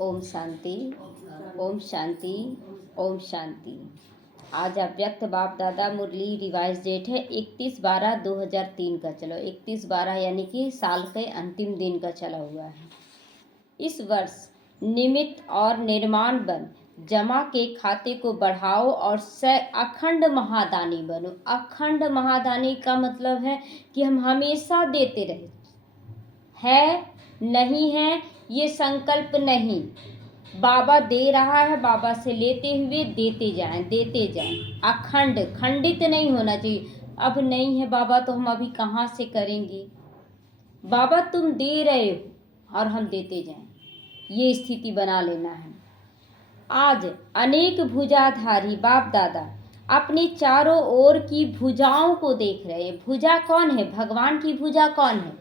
ओम शांति, ओम शांति, ओम शांति। आज अव्यक्त बाप दादा मुरली रिवाइज डेट है 31/12/2003 का। चलो 31/12 यानी कि साल के अंतिम दिन का चला हुआ है। इस वर्ष निमित्त और निर्माण बन जमा के खाते को बढ़ाओ और अखंड महादानी बनो। अखंड महादानी का मतलब है कि हम हमेशा देते रहे। है नहीं है ये संकल्प नहीं, बाबा दे रहा है, बाबा से लेते हुए देते जाएं। अखंड, खंडित नहीं होना चाहिए। अब नहीं है बाबा तो हम अभी कहाँ से करेंगे। बाबा तुम दे रहे हो और हम देते जाएं, ये स्थिति बना लेना है। आज अनेक भुजाधारी बाप दादा अपनी चारों ओर की भुजाओं को देख रहे हैं। भुजा कौन है? भगवान की भुजा कौन है?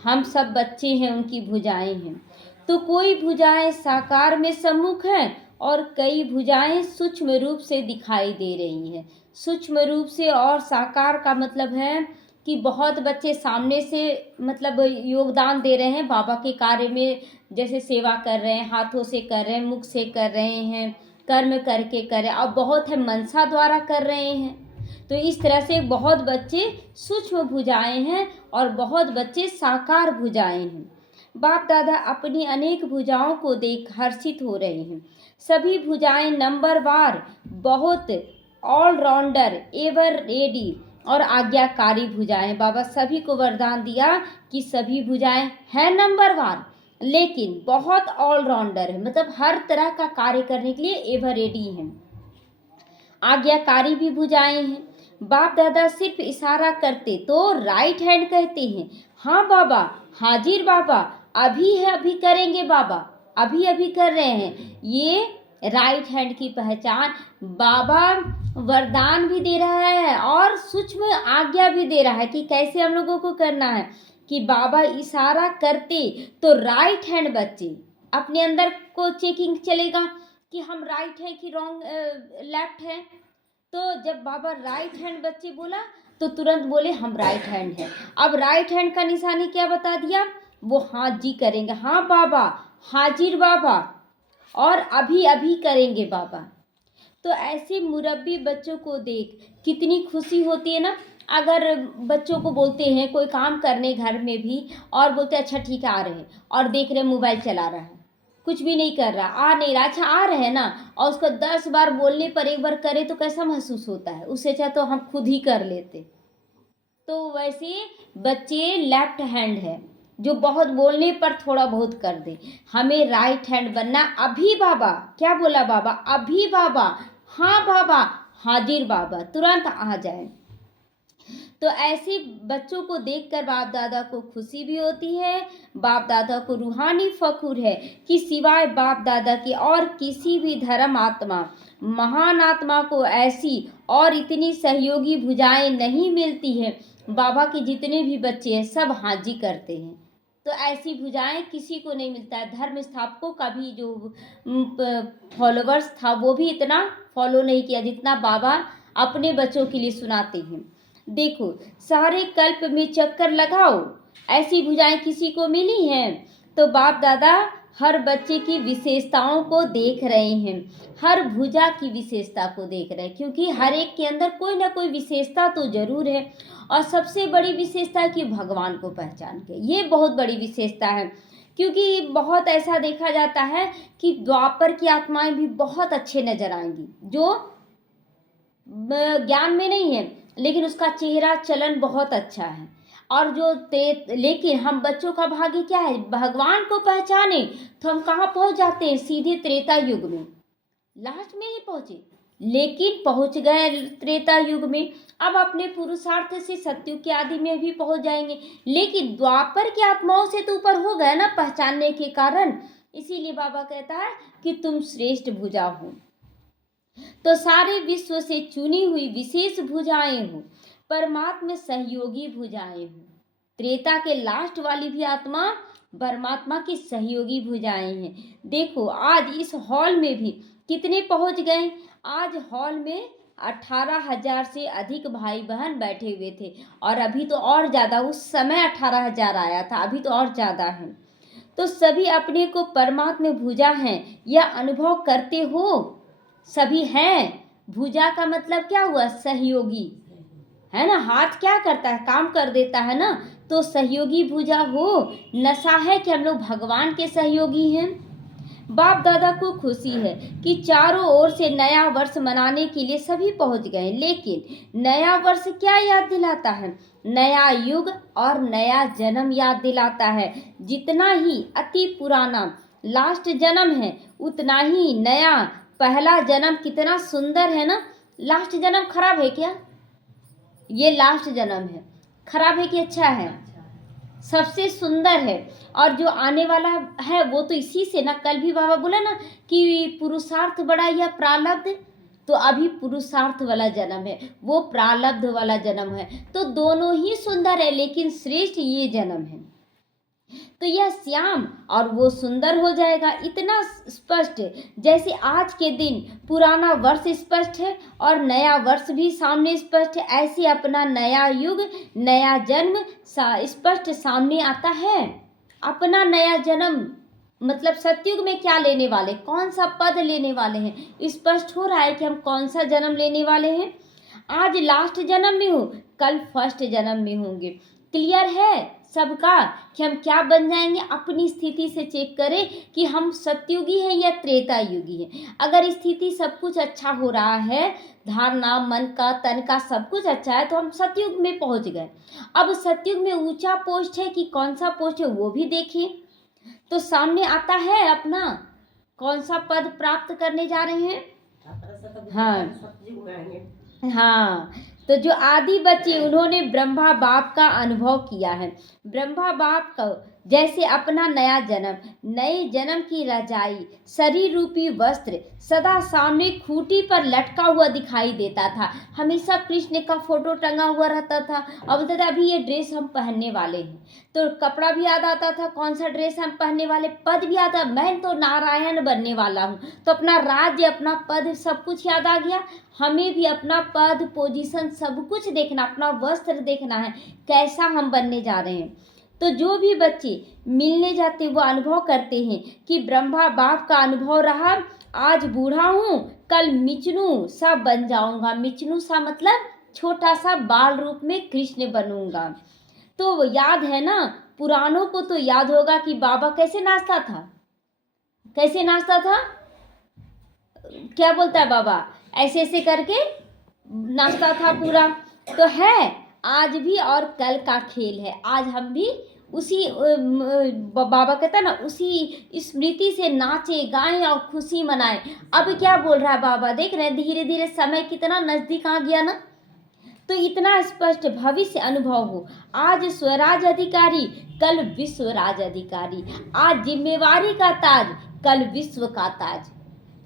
हम सब बच्चे हैं, उनकी भुजाएं हैं। तो कोई भुजाएं साकार में सम्मुख हैं और कई भुजाएं सूक्ष्म रूप से दिखाई दे रही हैं। सूक्ष्म रूप से और साकार का मतलब है कि बहुत बच्चे सामने से मतलब योगदान दे रहे हैं बाबा के कार्य में, जैसे सेवा कर रहे हैं, हाथों से कर रहे हैं, मुख से कर रहे हैं, कर्म करके कर रहे हैं। अब बहुत है मनसा द्वारा कर रहे हैं। तो इस तरह से बहुत बच्चे सूक्ष्म भुजाएं हैं और बहुत बच्चे साकार भुजाएं हैं। बाप दादा अपनी अनेक भुजाओं को देख हर्षित हो रहे हैं। सभी भुजाएं नंबरवार, बहुत ऑलराउंडर, एवर रेडी और आज्ञाकारी भुजाएं। बाबा सभी को वरदान दिया कि सभी भुजाएं हैं नंबरवार, लेकिन बहुत ऑलराउंडर है, मतलब हर तरह का कार्य करने के लिए एवर रेडी हैं। आज्ञाकारी भी भुजाएं हैं। बाप दादा सिर्फ इशारा करते तो राइट हैंड कहते हैं, हाँ बाबा, हाजिर बाबा, अभी है, अभी करेंगे बाबा, अभी अभी कर रहे हैं। ये राइट हैंड की पहचान। बाबा वरदान भी दे रहा है और सूक्ष्म आज्ञा भी दे रहा है कि कैसे हम लोगों को करना है। कि बाबा इशारा करते तो राइट हैंड बच्चे अपने अंदर को चेकिंग चलेगा कि हम राइट हैं कि रॉन्ग लेफ्ट हैं। तो जब बाबा राइट हैंड बच्चे बोला तो तुरंत बोले हम राइट हैंड हैं। अब राइट हैंड का निशानी क्या बता दिया? वो हाँ जी करेंगे, हाँ बाबा, हाजिर बाबा, और अभी अभी करेंगे बाबा। तो ऐसे मुरब्बी बच्चों को देख कितनी खुशी होती है ना। अगर बच्चों को बोलते हैं कोई काम करने घर में भी और बोलते अच्छा ठीक है आ रहे हैं, और देख रहे मोबाइल चला रहा है, कुछ भी नहीं कर रहा, आ नहीं रहा, अच्छा आ रहे हैं ना, और उसको 10 बार बोलने पर एक बार करे तो कैसा महसूस होता है। उससे अच्छा तो हम खुद ही कर लेते। तो वैसे बच्चे लेफ्ट हैंड है जो बहुत बोलने पर थोड़ा बहुत कर दे। हमें राइट हैंड बनना। अभी बाबा, क्या बोला बाबा? अभी बाबा, हाँ बाबा, हाजिर बाबा, तुरंत आ जाए। तो ऐसे बच्चों को देखकर बाप दादा को खुशी भी होती है। बाप दादा को रूहानी फखुर है कि सिवाय बाप दादा की और किसी भी धर्म आत्मा, महान आत्मा को ऐसी और इतनी सहयोगी भुजाएं नहीं मिलती है। बाबा के जितने भी बच्चे हैं सब हाजी करते हैं। तो ऐसी भुजाएं किसी को नहीं मिलता है। धर्म स्थापकों का भी जो फॉलोवर्स था वो भी इतना फॉलो नहीं किया जितना बाबा अपने बच्चों के लिए सुनाते हैं। देखो सारे कल्प में चक्कर लगाओ, ऐसी भुजाएं किसी को मिली हैं? तो बाप दादा हर बच्चे की विशेषताओं को देख रहे हैं, हर भुजा की विशेषता को देख रहे हैं, क्योंकि हर एक के अंदर कोई ना कोई विशेषता तो जरूर है। और सबसे बड़ी विशेषता है कि भगवान को पहचान के, ये बहुत बड़ी विशेषता है। क्योंकि बहुत ऐसा देखा जाता है कि द्वापर की आत्माएं भी बहुत अच्छे नजर आएंगी जो ज्ञान में नहीं है, लेकिन उसका चेहरा चलन बहुत अच्छा है। और जो लेकिन हम बच्चों का भाग्य क्या है? भगवान को पहचाने तो हम कहाँ पहुंच जाते हैं? सीधे त्रेता युग में, लास्ट में ही पहुंचे, लेकिन पहुंच गए त्रेता युग में। अब अपने पुरुषार्थ से सत्युग के आदि में भी पहुंच जाएंगे, लेकिन द्वापर की आत्माओं से तो ऊपर हो गए ना पहचानने के कारण। इसीलिए बाबा कहता है कि तुम श्रेष्ठ भुजा हो। तो सारे विश्व से चुनी हुई विशेष भुजाएं हो, परमात्मा सहयोगी भुजाएं हो। त्रेता के लास्ट वाली भी आत्मा परमात्मा की सहयोगी भुजाएं हैं। देखो आज इस हॉल में भी कितने पहुंच गए। आज हॉल में 18,000 से अधिक भाई बहन बैठे हुए थे, और अभी तो और ज़्यादा, उस समय 18,000 आया था, अभी तो और ज़्यादा है। तो सभी अपने को परमात्मा में भुजा हैं, यह अनुभव करते हो? सभी हैं। भुजा का मतलब क्या हुआ? सहयोगी, है ना। हाथ क्या करता है? काम कर देता है ना। तो सहयोगी भुजा हो। नशा है कि हम लोग भगवान के सहयोगी हैं। बाप दादा को खुशी है कि चारों ओर से नया वर्ष मनाने के लिए सभी पहुंच गए, लेकिन नया वर्ष क्या याद दिलाता है? नया युग और नया जन्म याद दिलाता है। जितना ही अति पुराना लास्ट जन्म है, उतना ही नया पहला जन्म कितना सुंदर है ना। लास्ट जन्म खराब है क्या? ये लास्ट जन्म है, खराब है कि अच्छा है? सबसे सुंदर है। और जो आने वाला है वो तो इसी से ना। कल भी बाबा बोला ना कि पुरुषार्थ बड़ा या प्रारब्ध। तो अभी पुरुषार्थ वाला जन्म है, वो प्रारब्ध वाला जन्म है। तो दोनों ही सुंदर है, लेकिन श्रेष्ठ ये जन्म है। तो यह श्याम और वो सुंदर हो जाएगा। इतना स्पष्ट जैसे आज के दिन पुराना वर्ष स्पष्ट है और नया वर्ष भी सामने स्पष्ट है, ऐसे अपना नया युग नया जन्म स्पष्ट सामने आता है। अपना नया जन्म मतलब सतयुग में क्या लेने वाले, कौन सा पद लेने वाले हैं, स्पष्ट हो रहा है कि हम कौन सा जन्म लेने वाले हैं। आज लास्ट जन्म में हो, कल फर्स्ट जन्म में होंगे। क्लियर है सबका कि हम क्या बन जाएंगे? अपनी स्थिति से चेक करें कि हम सतयुगी हैं या त्रेता युगी हैं। अगर स्थिति सब कुछ अच्छा हो रहा है, धारणा मन का तन का सब कुछ अच्छा है, तो हम सतयुग में पहुंच गए। अब सतयुग में ऊंचा पोस्ट है कि कौन सा पोस्ट है वो भी देखें। तो सामने आता है अपना कौन सा पद प्राप्त करने जा रहे हैं। हाँ, तो जो आदि बच्चे उन्होंने ब्रह्मा बाप का अनुभव किया है। ब्रह्मा बाप का जैसे अपना नया जन्म, नए जन्म की रजाई, शरीर रूपी वस्त्र सदा सामने खूंटी पर लटका हुआ दिखाई देता था। हमेशा कृष्ण का फोटो टंगा हुआ रहता था। अब बोलते थे अभी ये ड्रेस हम पहनने वाले हैं, तो कपड़ा भी याद आता था, कौन सा ड्रेस हम पहनने वाले, पद भी आता, मैं तो नारायण बनने वाला हूँ। तो अपना राज्य अपना पद सब कुछ याद आ गया। हमें भी अपना पद पोजीशन सब कुछ देखना, अपना वस्त्र देखना है, कैसा हम बनने जा रहे हैं। तो जो भी बच्चे मिलने जाते वो अनुभव करते हैं कि ब्रह्मा बाप का अनुभव रहा, आज बूढ़ा हूँ कल मिचनू सा बन जाऊंगा। मिचनू सा मतलब छोटा सा बाल रूप में कृष्ण बनूंगा। तो याद है ना, पुरानों को तो याद होगा कि बाबा कैसे नाचता था। कैसे नाचता था? क्या बोलता है बाबा? ऐसे ऐसे करके नाचता था पूरा। तो है आज भी और कल का खेल है। आज हम भी उसी बाबा कहता है ना, उसी स्मृति से नाचे गाएं और खुशी मनाएं। अब क्या बोल रहा है बाबा? देख रहे हैं धीरे धीरे समय कितना नजदीक आ गया ना। तो इतना स्पष्ट भविष्य अनुभव हो। आज स्वराज अधिकारी कल विश्व राज अधिकारी। आज जिम्मेवारी का ताज कल विश्व का ताज।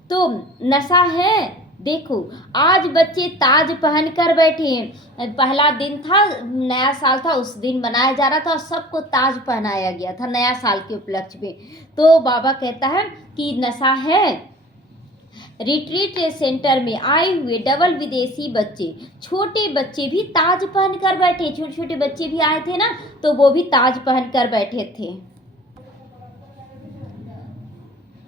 तो नशा है। देखो आज बच्चे ताज पहन कर बैठे हैं। पहला दिन था, नया साल था, उस दिन मनाया जा रहा था और सबको ताज पहनाया गया था नया साल के उपलक्ष्य में। तो बाबा कहता है कि नशा है। रिट्रीट सेंटर में आए हुए डबल विदेशी बच्चे, छोटे बच्चे भी ताज पहन कर बैठे। छोटे छोटे बच्चे भी आए थे ना, तो वो भी ताज पहन कर बैठे थे।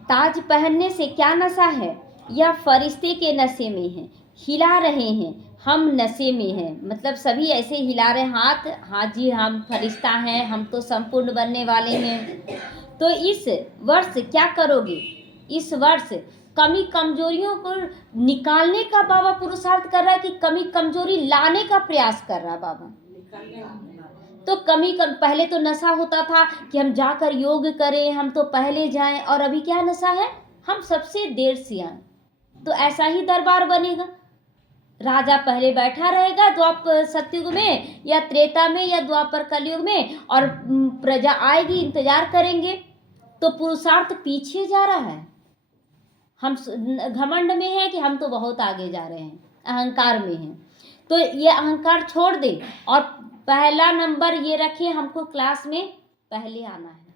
ताज पहनने से क्या नशा है? यह फरिश्ते के नशे में है, हिला रहे हैं। हम नशे में हैं, मतलब सभी ऐसे हिला रहे हाथ, हाँ जी हम फरिश्ता हैं, हम तो संपूर्ण बनने वाले हैं। तो इस वर्ष क्या करोगे? इस वर्ष कमी कमजोरियों को निकालने का बाबा पुरुषार्थ कर रहा है कि कमी कमजोरी लाने का प्रयास कर रहा है बाबा। तो पहले तो नशा होता था कि हम जाकर योग करें, हम तो पहले जाएं, और अभी क्या नशा है? हम सबसे देर से आए। तो ऐसा ही दरबार बनेगा। राजा पहले बैठा रहेगा द्वापर सतयुग में या त्रेता में या द्वापर कलयुग में, और प्रजा आएगी, इंतजार करेंगे। तो पुरुषार्थ पीछे जा रहा है। हम घमंड में है कि हम तो बहुत आगे जा रहे हैं, अहंकार में हैं। तो ये अहंकार छोड़ दे और पहला नंबर ये रखे, हमको क्लास में पहले आना है,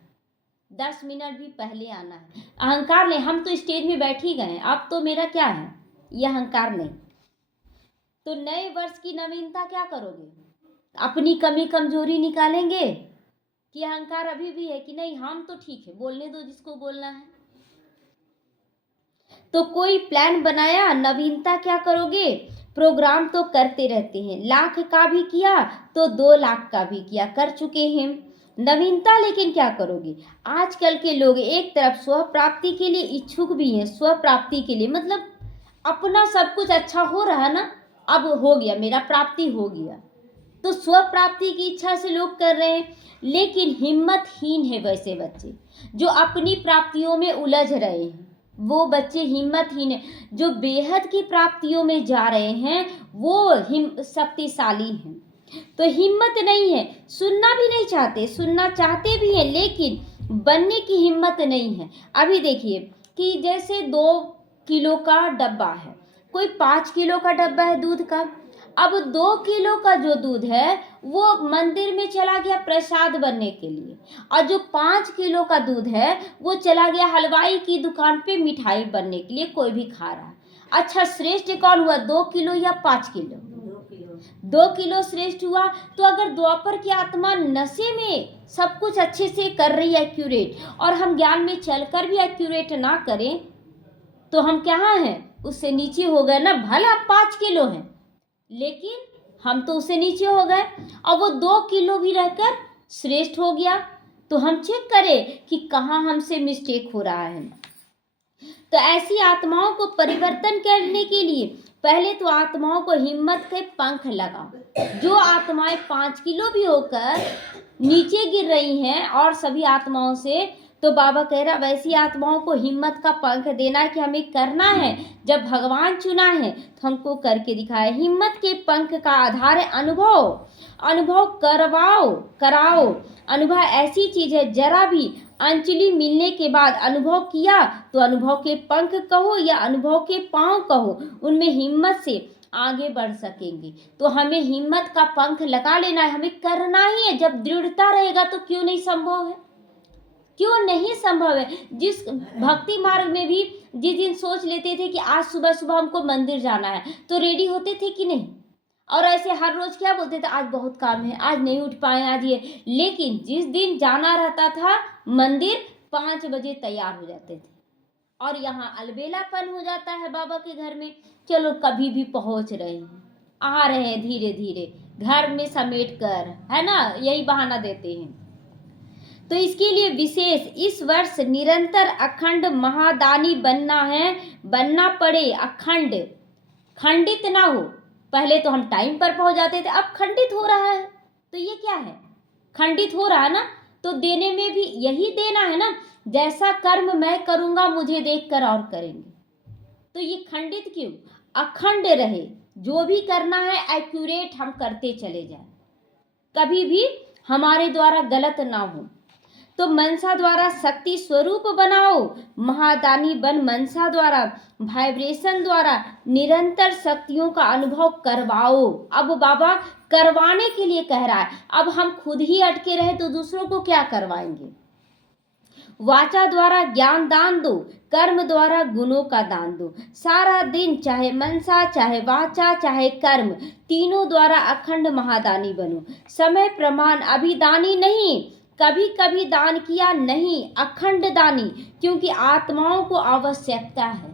10 मिनट भी पहले आना है। अहंकार नहीं, हम तो स्टेज में बैठ ही गए, अब तो मेरा क्या है, ये अहंकार नहीं। तो नए वर्ष की नवीनता क्या करोगे? अपनी कमी कमजोरी निकालेंगे, कि अहंकार अभी भी है कि नहीं हम तो ठीक है, बोलने दो जिसको बोलना है। तो कोई प्लान बनाया, नवीनता क्या करोगे, प्रोग्राम तो करते रहते हैं, लाख का भी किया तो 2 लाख का भी किया, कर चुके हैं नवीनता, लेकिन क्या करोगे। आजकल के लोग एक तरफ स्व प्राप्ति के लिए इच्छुक भी हैं, स्व प्राप्ति के लिए मतलब अपना सब कुछ अच्छा हो रहा है ना, अब हो गया मेरा, प्राप्ति हो गया, तो स्व प्राप्ति की इच्छा से लोग कर रहे हैं, लेकिन हिम्मतहीन है वैसे बच्चे जो अपनी प्राप्तियों में उलझ रहे हैं, वो बच्चे हिम्मतहीन है। जो बेहद की प्राप्तियों में जा रहे हैं वो शक्तिशाली हैं। तो हिम्मत नहीं है, सुनना भी नहीं चाहते, सुनना चाहते भी हैं लेकिन बनने की हिम्मत नहीं है। अभी देखिए कि जैसे 2 किलो का डब्बा है, कोई 5 किलो का डब्बा है दूध का, अब 2 किलो का जो दूध है वो मंदिर में चला गया प्रसाद बनने के लिए, और जो 5 किलो का दूध है वो चला गया हलवाई की दुकान पे मिठाई बनने के लिए, कोई भी खा रहा है। अच्छा, श्रेष्ठ कौन हुआ, 2 किलो या 5 किलो? 2 किलो श्रेष्ठ हुआ। तो अगर द्वापर की आत्मा नशे में सब कुछ अच्छे से कर रही है एक्यूरेट, और हम ज्ञान में चलकर भी एक्यूरेट ना करें, तो हम क्या हैं, उससे नीचे हो गए ना। भले आप 5 किलो हैं लेकिन हम तो उससे नीचे हो गए, और वो 2 किलो भी रहकर श्रेष्ठ हो गया। तो हम चेक करें कि कहाँ हमसे मिस्टेक हो रहा है। तो ऐसी आत्माओं को परिवर्तन करने के लिए पहले तो आत्माओं को हिम्मत के पंख लगाओ। जो आत्माएं 5 किलो भी होकर नीचे गिर रही हैं और सभी आत्माओं से, तो बाबा कह रहा वैसी आत्माओं को हिम्मत का पंख देना है कि हमें करना है। जब भगवान चुना है तो हमको करके दिखाए। हिम्मत के पंख का आधार है अनुभव, अनुभव कराओ। अनुभव ऐसी चीज है, जरा भी अंजलि मिलने के बाद अनुभव किया तो अनुभव के पंख कहो या अनुभव के पांव कहो, उनमें हिम्मत से आगे बढ़ सकेंगे। तो हमें हिम्मत का पंख लगा लेना है, हमें करना ही है। जब दृढ़ता रहेगा तो क्यों नहीं संभव है, क्यों नहीं संभव है। जिस भक्ति मार्ग में भी जिस दिन सोच लेते थे कि आज सुबह सुबह हमको मंदिर जाना है, तो रेडी होते थे कि नहीं, और ऐसे हर रोज क्या बोलते थे, आज बहुत काम है, आज नहीं उठ पाए, आज ये। लेकिन जिस दिन जाना रहता था मंदिर, 5 बजे तैयार हो जाते थे, और यहाँ अलबेलापन हो जाता है बाबा के घर में, चलो कभी भी पहुंच रहे हैं, आ रहे हैं धीरे धीरे घर में समेट कर, है ना, यही बहाना देते हैं। तो इसके लिए विशेष इस वर्ष निरंतर अखंड महादानी बनना है, बनना पड़े अखंड, खंडित ना हो। पहले तो हम टाइम पर पहुंच जाते थे, अब खंडित हो रहा है, तो ये क्या है, खंडित हो रहा है ना। तो देने में भी यही देना है ना, जैसा कर्म मैं करूंगा मुझे देखकर और करेंगे। तो ये खंडित क्यों, अखंड रहे, जो भी करना है एक्यूरेट हम करते चले जाए, कभी भी हमारे द्वारा गलत ना हो। तो मनसा द्वारा शक्ति स्वरूप बनाओ, महादानी बन मनसा द्वारा वाइब्रेशन द्वारा निरंतर शक्तियों का अनुभव करवाओ। अब बाबा करवाने के लिए कह रहा है, अब हम खुद ही अटके रहे तो दूसरों को क्या करवाएंगे। वाचा द्वारा ज्ञान दान दो, कर्म द्वारा गुणों का दान दो। सारा दिन चाहे मनसा, चाहे वाचा, चाहे कर्म, तीनों द्वारा अखंड महादानी बनो। समय प्रमाण अभिदानी नहीं, कभी कभी दान किया नहीं, अखंड दानी, क्योंकि आत्माओं को आवश्यकता है,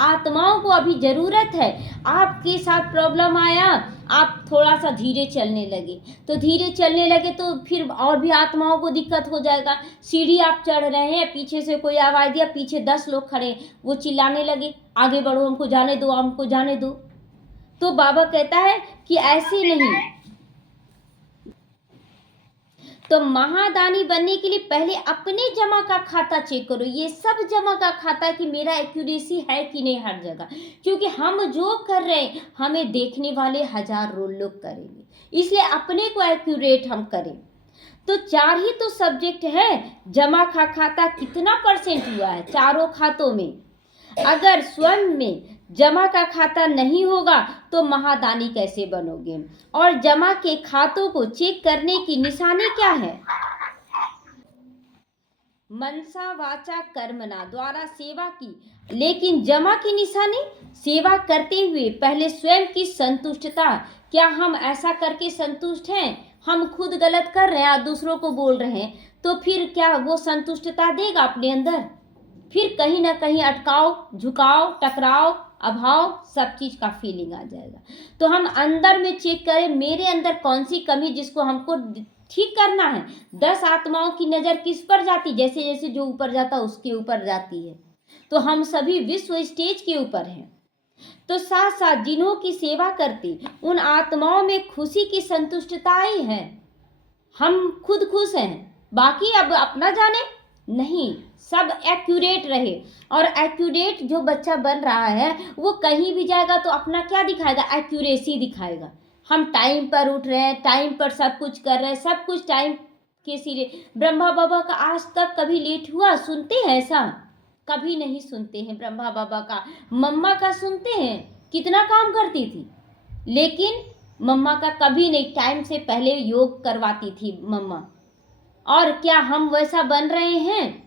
आत्माओं को अभी जरूरत है। आपके साथ प्रॉब्लम आया, आप थोड़ा सा धीरे चलने लगे, तो धीरे चलने लगे तो फिर और भी आत्माओं को दिक्कत हो जाएगा। सीढ़ी आप चढ़ रहे हैं, पीछे से कोई आवाज दिया, पीछे 10 लोग खड़े, वो चिल्लाने लगे आगे बढ़ो, हमको जाने दो, हमको जाने दो। तो बाबा कहता है कि ऐसे नहीं। तो महादानी बनने के लिए पहले अपने जमा का खाता चेक करो, ये सब जमा का खाता कि मेरा एक्यूरेसी है कि नहीं हर जगह, क्योंकि हम जो कर रहे हैं हमें देखने वाले हजारों लोग करेंगे, इसलिए अपने को एक्यूरेट हम करें। तो 4 ही तो सब्जेक्ट है, जमा का खाता कितना परसेंट हुआ है चारों खातों में। अगर स्वयं में जमा का खाता नहीं होगा तो महादानी कैसे बनोगे। और जमा के खातों को चेक करने की निशानी क्या है, मनसा वाचा कर्मणा द्वारा सेवा की, लेकिन जमा की निशानी सेवा करते हुए पहले स्वयं की संतुष्टता, क्या हम ऐसा करके संतुष्ट हैं, हम खुद गलत कर रहे हैं और दूसरों को बोल रहे हैं, तो फिर क्या वो संतुष्टता देगा अपने अंदर? फिर कहीं ना कहीं अटकाव, झुकाव, टकराव, अभाव, सब चीज का फीलिंग आ जाएगा। तो हम अंदर में चेक करें, मेरे अंदर कौन सी कमी जिसको हमको ठीक करना है। 10 आत्माओं की नजर किस पर जाती? जैसे जैसे जो ऊपर जाता उसके ऊपर जाती है। तो हम सभी विश्व स्टेज के ऊपर हैं। तो साथ साथ जिन्हों की सेवा करते उन आत्माओं में खुशी की संतुष्टता ही है। हम खुद खुश हैं, बाकी अब अपना जाने नहीं, सब एक्यूरेट रहे। और एक्यूरेट जो बच्चा बन रहा है वो कहीं भी जाएगा तो अपना क्या दिखाएगा? एक्यूरेसी दिखाएगा। हम टाइम पर उठ रहे हैं, टाइम पर सब कुछ कर रहे हैं, सब कुछ टाइम के सिरे। ब्रह्मा बाबा का आज तक कभी लेट हुआ? सुनते हैं ऐसा? कभी नहीं सुनते हैं ब्रह्मा बाबा का। मम्मा का सुनते हैं, कितना काम करती थी, लेकिन मम्मा का कभी नहीं। टाइम से पहले योग करवाती थी मम्मा। और क्या हम वैसा बन रहे हैं?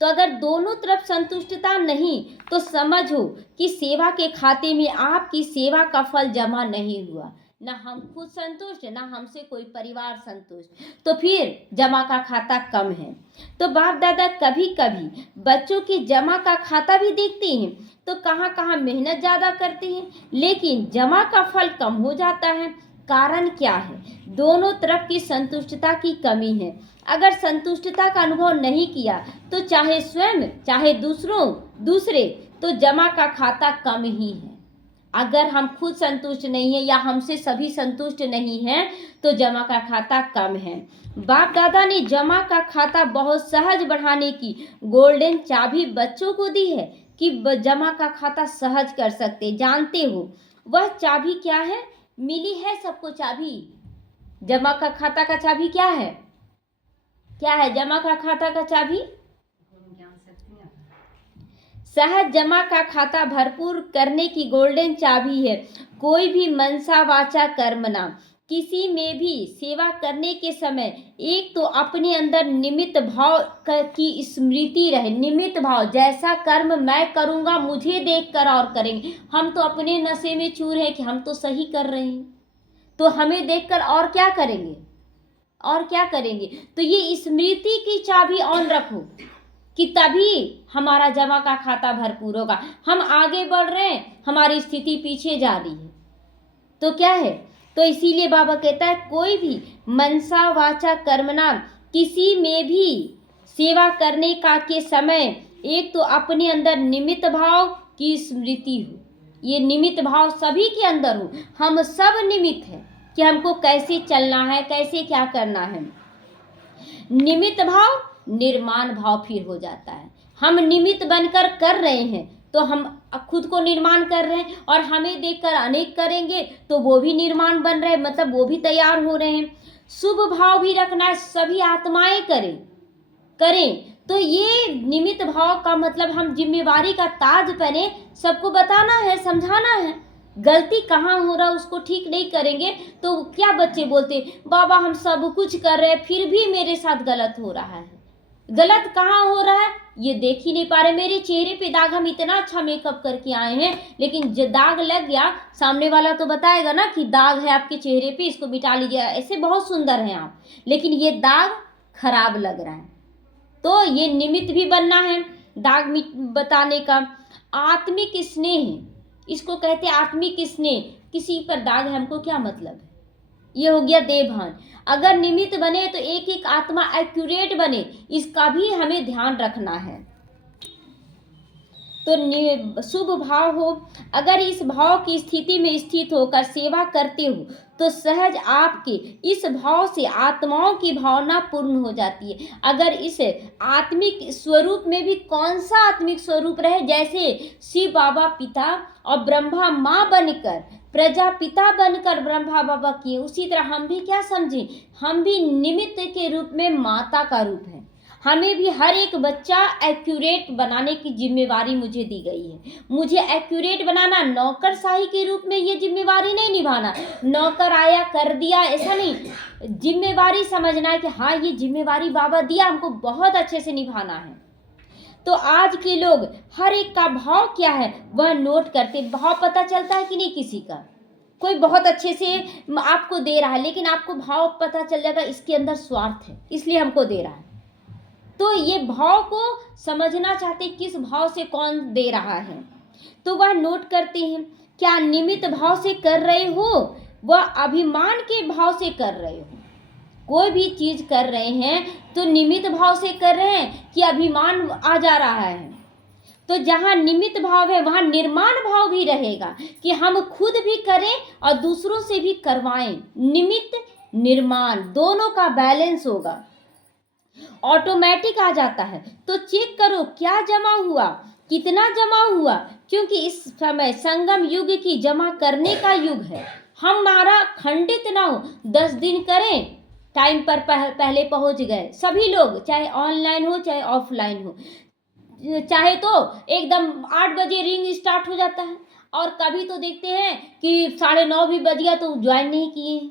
तो अगर दोनों तरफ संतुष्टता नहीं तो समझो कि सेवा के खाते में आपकी सेवा का फल जमा नहीं हुआ। ना हम खुद संतुष्ट, ना हमसे कोई परिवार संतुष्ट, तो फिर जमा का खाता कम है। तो बाप दादा कभी कभी बच्चों की जमा का खाता भी देखते हैं, तो कहाँ कहाँ मेहनत ज़्यादा करते हैं लेकिन जमा का फल कम हो जाता है। कारण क्या है? दोनों तरफ की संतुष्टता की कमी है। अगर संतुष्टता का अनुभव नहीं किया तो चाहे स्वयं चाहे दूसरे, तो जमा का खाता कम ही है। अगर हम खुद संतुष्ट नहीं है या हमसे सभी संतुष्ट नहीं हैं तो जमा का खाता कम है। बाप दादा ने जमा का खाता बहुत सहज बढ़ाने की गोल्डन चाबी बच्चों को दी है कि जमा का खाता सहज कर सकते। जानते हो वह चाबी क्या है? मिली है सबको चाबी। जमा का खाता का चाबी क्या है? क्या है जमा का खाता का चाबी? सहज जमा का खाता भरपूर करने की गोल्डन चाबी है। कोई भी मनसा वाचा कर्मणा, किसी में भी सेवा करने के समय एक तो अपने अंदर निमित्त भाव की स्मृति रहे। निमित्त भाव, जैसा कर्म मैं करूँगा मुझे देखकर और करेंगे। हम तो अपने नशे में चूर हैं कि हम तो सही कर रहे हैं, तो हमें देखकर और क्या करेंगे? और क्या करेंगे? तो ये स्मृति की चाबी ऑन रखो कि तभी हमारा जमा का खाता भरपूर होगा। हम आगे बढ़ रहे हैं, हमारी स्थिति पीछे जा रही है, तो क्या है? तो इसीलिए बाबा कहता है कोई भी मनसा वाचा कर्मणा, किसी में भी सेवा करने का के समय एक तो अपने अंदर निमित्त भाव की स्मृति हो। ये निमित्त भाव सभी के अंदर हो। हम सब निमित्त हैं कि हमको कैसे चलना है, कैसे क्या करना है। निमित्त भाव निर्माण भाव फिर हो जाता है। हम निमित्त बनकर कर रहे हैं तो हम खुद को निर्माण कर रहे हैं, और हमें देखकर अनेक करेंगे तो वो भी निर्माण बन रहे हैं, मतलब वो भी तैयार हो रहे हैं। शुभ भाव भी रखना है, सभी आत्माएं करें। तो ये निमित्त भाव का मतलब हम जिम्मेवारी का ताज पहने, सबको बताना है, समझाना है। गलती कहाँ हो रहा है उसको ठीक नहीं करेंगे तो क्या बच्चे बोलते, बाबा हम सब कुछ कर रहे हैं फिर भी मेरे साथ गलत हो रहा है। गलत कहाँ हो रहा है ये देख ही नहीं पा रहे। मेरे चेहरे पे दाग, हम इतना अच्छा मेकअप करके आए हैं लेकिन जो दाग लग गया, सामने वाला तो बताएगा ना कि दाग है आपके चेहरे पे, इसको मिटा लीजिए, ऐसे बहुत सुंदर हैं आप, लेकिन ये दाग खराब लग रहा है। तो ये निमित्त भी बनना है दाग बताने का। आत्मिक स्नेह, इसको कहते हैं आत्मिक स्नेह। किसी पर दाग है, हमको क्या मतलब है? ये हो गया देवभान। अगर निमित्त बने तो एक एक आत्मा एक्यूरेट बने, इसका भी हमें ध्यान रखना है। तो शुभ भाव हो, अगर इस भाव की स्थिति में स्थित होकर सेवा करते हो तो सहज आपके इस भाव से आत्माओं की भावना पूर्ण हो जाती है। अगर इस आत्मिक स्वरूप में भी कौन सा आत्मिक स्वरूप रहे, जैसे शिव बाबा पिता और ब्रह्मा माँ बनकर, प्रजापिता बनकर ब्रह्मा बाबा किए, उसी तरह हम भी क्या समझें, हम भी निमित्त के रूप में माता का रूप है। हमें भी हर एक बच्चा एक्यूरेट बनाने की जिम्मेवारी मुझे दी गई है। मुझे एक्यूरेट बनाना, नौकरशाही के रूप में ये जिम्मेवारी नहीं निभाना, नौकर आया कर दिया ऐसा नहीं। जिम्मेवारी समझना है कि हाँ ये जिम्मेवारी बाबा दिया, हमको बहुत अच्छे से निभाना है। तो आज के लोग हर एक का भाव क्या है वह नोट करते। भाव पता चलता है कि नहीं किसी का? कोई बहुत अच्छे से आपको दे रहा है, लेकिन आपको भाव पता चल जाएगा इसके अंदर स्वार्थ है, इसलिए हमको दे रहा है। तो ये भाव को समझना चाहते किस भाव से कौन दे रहा है, तो वह नोट करते हैं। क्या निमित्त भाव से कर रहे हो, वह अभिमान के भाव से कर रहे हो। कोई भी चीज कर रहे हैं तो निमित्त भाव से कर रहे हैं कि अभिमान आ जा रहा है। तो जहाँ निमित्त भाव है वहाँ निर्माण भाव भी रहेगा कि हम खुद भी करें और दूसरों से भी करवाएं। निमित्त निर्माण दोनों का बैलेंस होगा, ऑटोमेटिक आ जाता है। तो चेक करो क्या जमा हुआ, कितना जमा हुआ, क्योंकि इस समय संगम युग की जमा करने का युग है। हमारा खंडित ना हो, 10 दिन करें, टाइम पर पहले पहुंच गए सभी लोग, चाहे ऑनलाइन हो चाहे ऑफलाइन हो। चाहे तो एकदम 8 बजे रिंग स्टार्ट हो जाता है, और कभी तो देखते हैं कि 9:30 भी बज गया तो ज्वाइन नहीं किए हैं।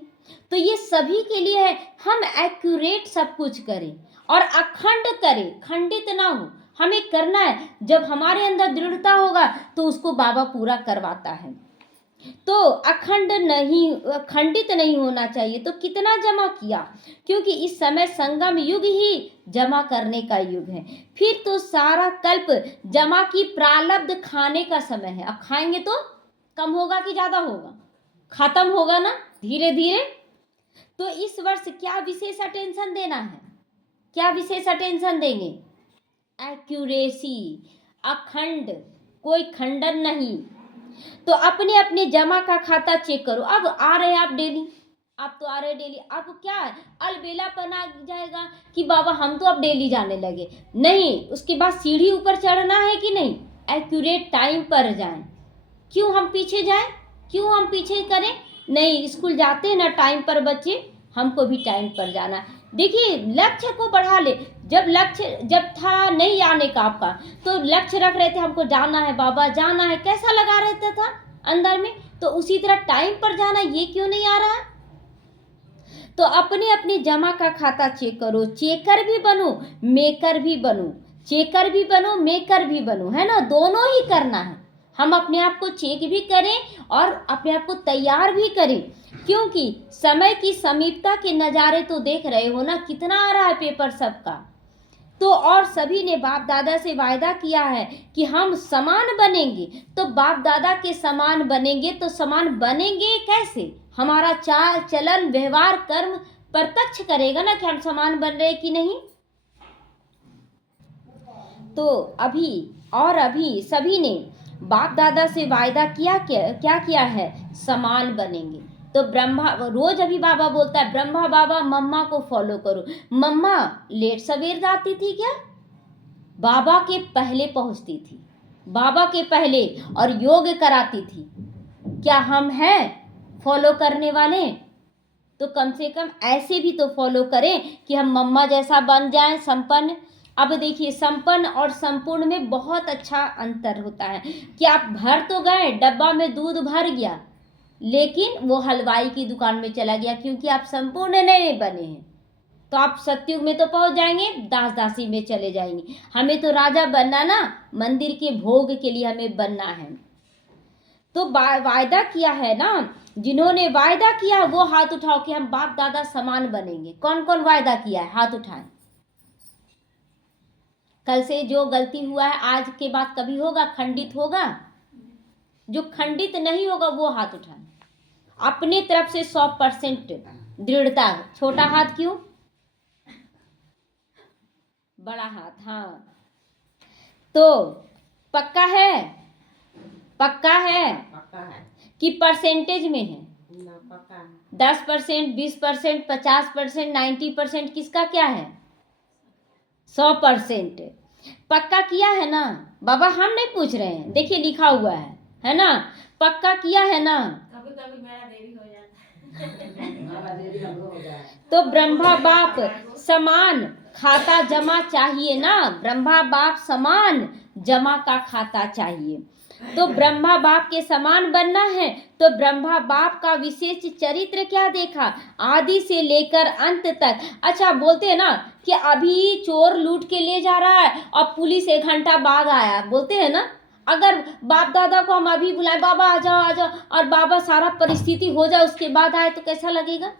तो ये सभी के लिए है, हम एक्यूरेट सब कुछ करें और अखंड करें, खंडित ना हो। हमें करना है, जब हमारे अंदर दृढ़ता होगा तो उसको बाबा पूरा करवाता है। तो अखंड नहीं, खंडित नहीं होना चाहिए। तो कितना जमा किया, क्योंकि इस समय संगम युग ही जमा करने का युग है। फिर तो सारा कल्प जमा की प्रारब्ध खाने का समय है। अब खाएंगे तो कम होगा कि ज्यादा होगा, खत्म होगा ना धीरे धीरे। तो इस वर्ष क्या विशेष अटेंशन देना है, क्या विशेष अटेंशन देंगे? एक्यूरेसी, अखंड, कोई खंडन नहीं। तो अपने अपने जमा का खाता चेक करो। अब आ रहे आप डेली, आप तो आ रहे डेली, अब क्या है अलबेलापन आ जाएगा कि बाबा हम तो अब डेली जाने लगे। नहीं, उसके बाद सीढ़ी ऊपर चढ़ना है कि नहीं, एक्यूरेट टाइम पर जाएं। क्यों हम पीछे जाएं, क्यों हम पीछे करें? नहीं, स्कूल जाते हैं ना टाइम पर बच्चे, हमको भी टाइम पर जाना है। देखिए लक्ष्य को बढ़ा ले। जब था नहीं आने का आपका, तो लक्ष्य रख रहे थे हमको जाना है बाबा जाना है, कैसा लगा रहता था अंदर में, तो उसी तरह टाइम पर जाना ये क्यों नहीं आ रहा है? तो अपने अपने जमा का खाता चेक करो। चेकर भी बनो, मेकर भी बनो, चेकर भी बनो, मेकर भी बनो, है ना, दोनों ही करना है। हम अपने आप को चेक भी करें और अपने आप को तैयार भी करें, क्योंकि समय की समीपता के नज़ारे तो देख रहे हो ना, कितना आ रहा है पेपर सबका। तो और सभी ने बाप दादा से वायदा किया है कि हम समान बनेंगे। तो बाप दादा के समान बनेंगे, तो समान बनेंगे कैसे? हमारा चाल चलन व्यवहार कर्म प्रत्यक्ष करेगा ना कि हम समान बन रहे कि नहीं। तो अभी सभी ने बाप दादा से वायदा किया, क्या किया है? समान बनेंगे। तो ब्रह्मा रोज अभी बाबा बोलता है, ब्रह्मा बाबा मम्मा को फॉलो करो। मम्मा लेट सवेर आती थी क्या? बाबा के पहले पहुंचती थी, बाबा के पहले, और योग कराती थी। क्या हम हैं फॉलो करने वाले? तो कम से कम ऐसे भी तो फॉलो करें कि हम मम्मा जैसा बन जाएं, संपन्न। अब देखिए संपन्न और संपूर्ण में बहुत अच्छा अंतर होता है कि आप भर तो गए, डब्बा में दूध भर गया, लेकिन वो हलवाई की दुकान में चला गया, क्योंकि आप संपूर्ण नहीं बने हैं। तो आप सत्युग में तो पहुंच जाएंगे, दास दासी में चले जाएंगे। हमें तो राजा बनना ना, मंदिर के भोग के लिए हमें बनना है। तो वायदा किया है ना, जिन्होंने वायदा किया वो हाथ उठाओ कि हम बाप दादा समान बनेंगे। कौन कौन वायदा किया है, हाथ उठाएं। कल से जो गलती हुआ है आज के बाद कभी होगा, खंडित होगा? जो खंडित नहीं होगा वो हाथ उठाएं। अपने तरफ से 100% दृढ़ता। छोटा हाथ क्यों, बड़ा हाथ। हाँ, तो पक्का है, पक्का है कि परसेंटेज में है? 10%, 20%, 50%, 90%, किसका क्या है? 100%। पक्का किया है ना बाबा? हम नहीं पूछ रहे हैं, देखिए लिखा हुआ है ना, पक्का किया है ना? कभी कभी मेरा देरी हो जाता है। तो ब्रह्मा बाप समान खाता जमा चाहिए ना, ब्रह्मा बाप समान जमा का खाता चाहिए। तो ब्रह्मा बाप के समान बनना है, तो ब्रह्मा बाप का विशेष चरित्र क्या देखा, आदि से लेकर अंत तक। अच्छा बोलते हैं ना कि अभी चोर लूट के ले जा रहा है और पुलिस 1 घंटा बाद आया, बोलते हैं ना, अगर बाप दादा को हम अभी बुलाएं, बाबा आ जाओ आ जाओ, और बाबा सारा परिस्थिति हो जाए उसके बाद आए तो कैसा लगेगा?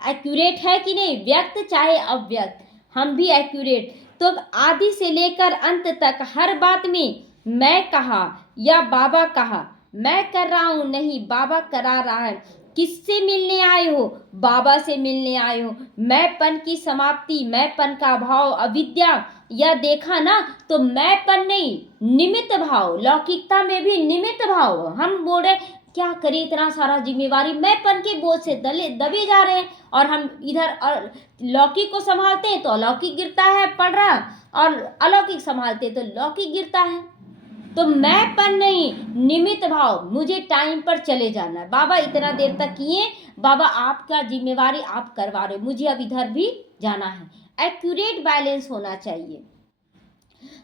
एक्यूरेट है कि नहीं? व्यक्त चाहे अव्यक्त, हम भी एक्यूरेट। तो आदि से लेकर अंत तक हर बात में मैं कहा या बाबा कहा, मैं कर रहा हूं नहीं, बाबा करा रहा है। किससे मिलने आए हो? बाबा से मिलने आए हो। मैंपन की समाप्ति, मैंपन का भाव अविद्या, या देखा ना, तो मैंपन नहीं, निमित्त भाव। लौकिकता में भी निमित्त भाव। हम बोल रहे क्या करें, इतना सारा जिम्मेवारी, मैंपन के बोझ से दबे जा रहे हैं, और हम इधर लौकिक को संभालते हैं तो अलौकिक गिरता है, पड़ रहा, और अलौकिक संभालते तो लौकिक गिरता है। तो मैंपन नहीं, निमित्त भाव। मुझे टाइम पर चले जाना है, बाबा इतना देर तक किए, बाबा आपका जिम्मेवारी आप करवा रहे हो, मुझे अब इधर भी जाना है। एक्यूरेट बैलेंस होना चाहिए।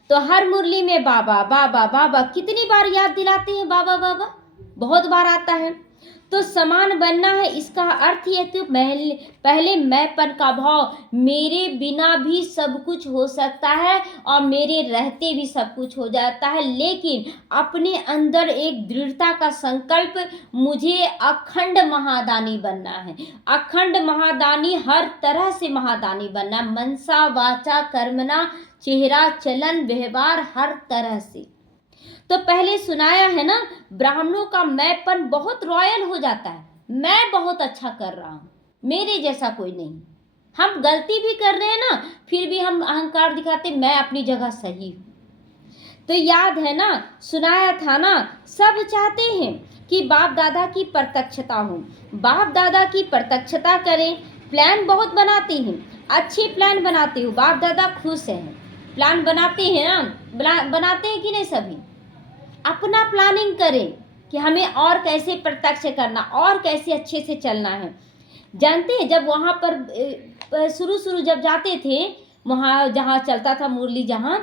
तो हर मुरली में बाबा बाबा बाबा कितनी बार याद दिलाते हैं, बाबा बाबा बहुत बार आता है। तो समान बनना है, इसका अर्थ यह कि पहले मैंपन का भाव, मेरे बिना भी सब कुछ हो सकता है और मेरे रहते भी सब कुछ हो जाता है, लेकिन अपने अंदर एक दृढ़ता का संकल्प, मुझे अखंड महादानी बनना है। अखंड महादानी, हर तरह से महादानी बनना, मनसा वाचा कर्मणा, चेहरा चलन व्यवहार हर तरह से। तो पहले सुनाया है ना, ब्राह्मणों का मैंपन बहुत रॉयल हो जाता है, मैं बहुत अच्छा कर रहा हूँ, मेरे जैसा कोई नहीं। हम गलती भी कर रहे हैं ना, फिर भी हम अहंकार दिखाते, मैं अपनी जगह सही हूँ। तो याद है ना, सुनाया था ना, सब चाहते हैं कि बाप दादा की प्रत्यक्षता हो, बाप दादा की प्रत्यक्षता करें। प्लान बहुत बनाते हैं, अच्छे प्लान बनाते हो, बाप दादा खुश हैं। प्लान बनाते हैं ना, बनाते हैं कि नहीं? सभी अपना प्लानिंग करें कि हमें और कैसे प्रत्यक्ष करना, और कैसे अच्छे से चलना है। जानते हैं जब वहाँ पर शुरू जब जाते थे, वहाँ जहाँ चलता था मुरली, जहाँ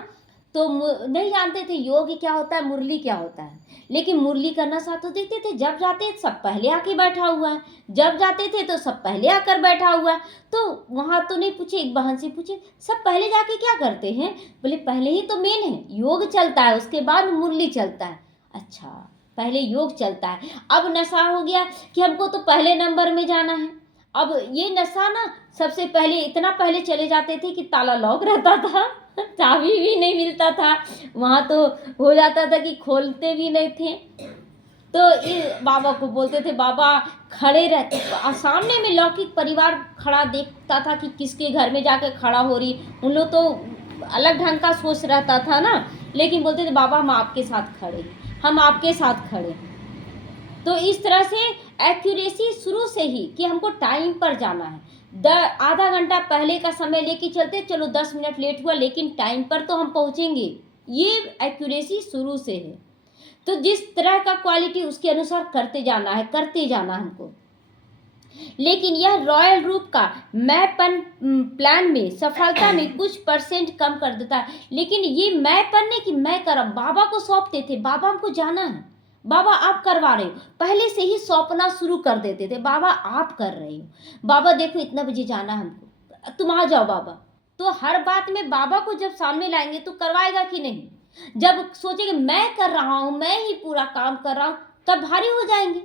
तो नहीं जानते थे योग क्या होता है, मुरली क्या होता है, लेकिन मुरली का नशा तो देखते थे। जब जाते सब पहले आके बैठा हुआ है, जब जाते थे तो सब पहले आकर बैठा हुआ है। तो वहाँ तो नहीं पूछे, एक बहन से पूछे सब पहले जाके क्या करते हैं? बोले पहले ही तो मेन है, योग चलता है, उसके बाद मुरली चलता है। अच्छा, पहले योग चलता है। अब नशा हो गया कि हमको तो पहले नंबर में जाना है। अब ये नशा ना, सबसे पहले इतना पहले चले जाते थे कि ताला लॉक रहता था, चाबी भी नहीं मिलता था वहाँ, तो हो जाता था कि खोलते भी नहीं थे। तो ये बाबा को बोलते थे, बाबा खड़े रहते, सामने में लौकिक परिवार खड़ा देखता था कि किसके घर में जाकर खड़ा हो रही, उन लोग तो अलग ढंग का सोच रहता था ना, लेकिन बोलते थे बाबा हम आपके साथ खड़े, हम आपके साथ खड़े। तो इस तरह से एक्यूरेसी शुरू से ही कि हमको टाइम पर जाना है। आधा घंटा पहले का समय लेके चलते, चलो 10 मिनट लेट हुआ लेकिन टाइम पर तो हम पहुंचेंगे, ये एक्यूरेसी शुरू से है। तो जिस तरह का क्वालिटी उसके अनुसार करते जाना है, करते जाना हमको। लेकिन यह रॉयल रूप का मैंपन प्लान में सफलता में कुछ % कम कर देता है। लेकिन ये मैंपन नहीं कि मैं कर, बाबा को सौंपते थे, बाबा हमको जाना है, बाबा आप करवा रहे हो, पहले से ही सौंपना शुरू कर देते थे, बाबा आप कर रहे हो, बाबा देखो इतना बजे जाना है हमको, तुम आ जाओ बाबा। तो हर बात में बाबा को जब सामने लाएंगे तो करवाएगा कि नहीं? जब सोचेंगे मैं कर रहा हूं, मैं ही पूरा काम कर रहा हूं, तब भारी हो जाएंगे।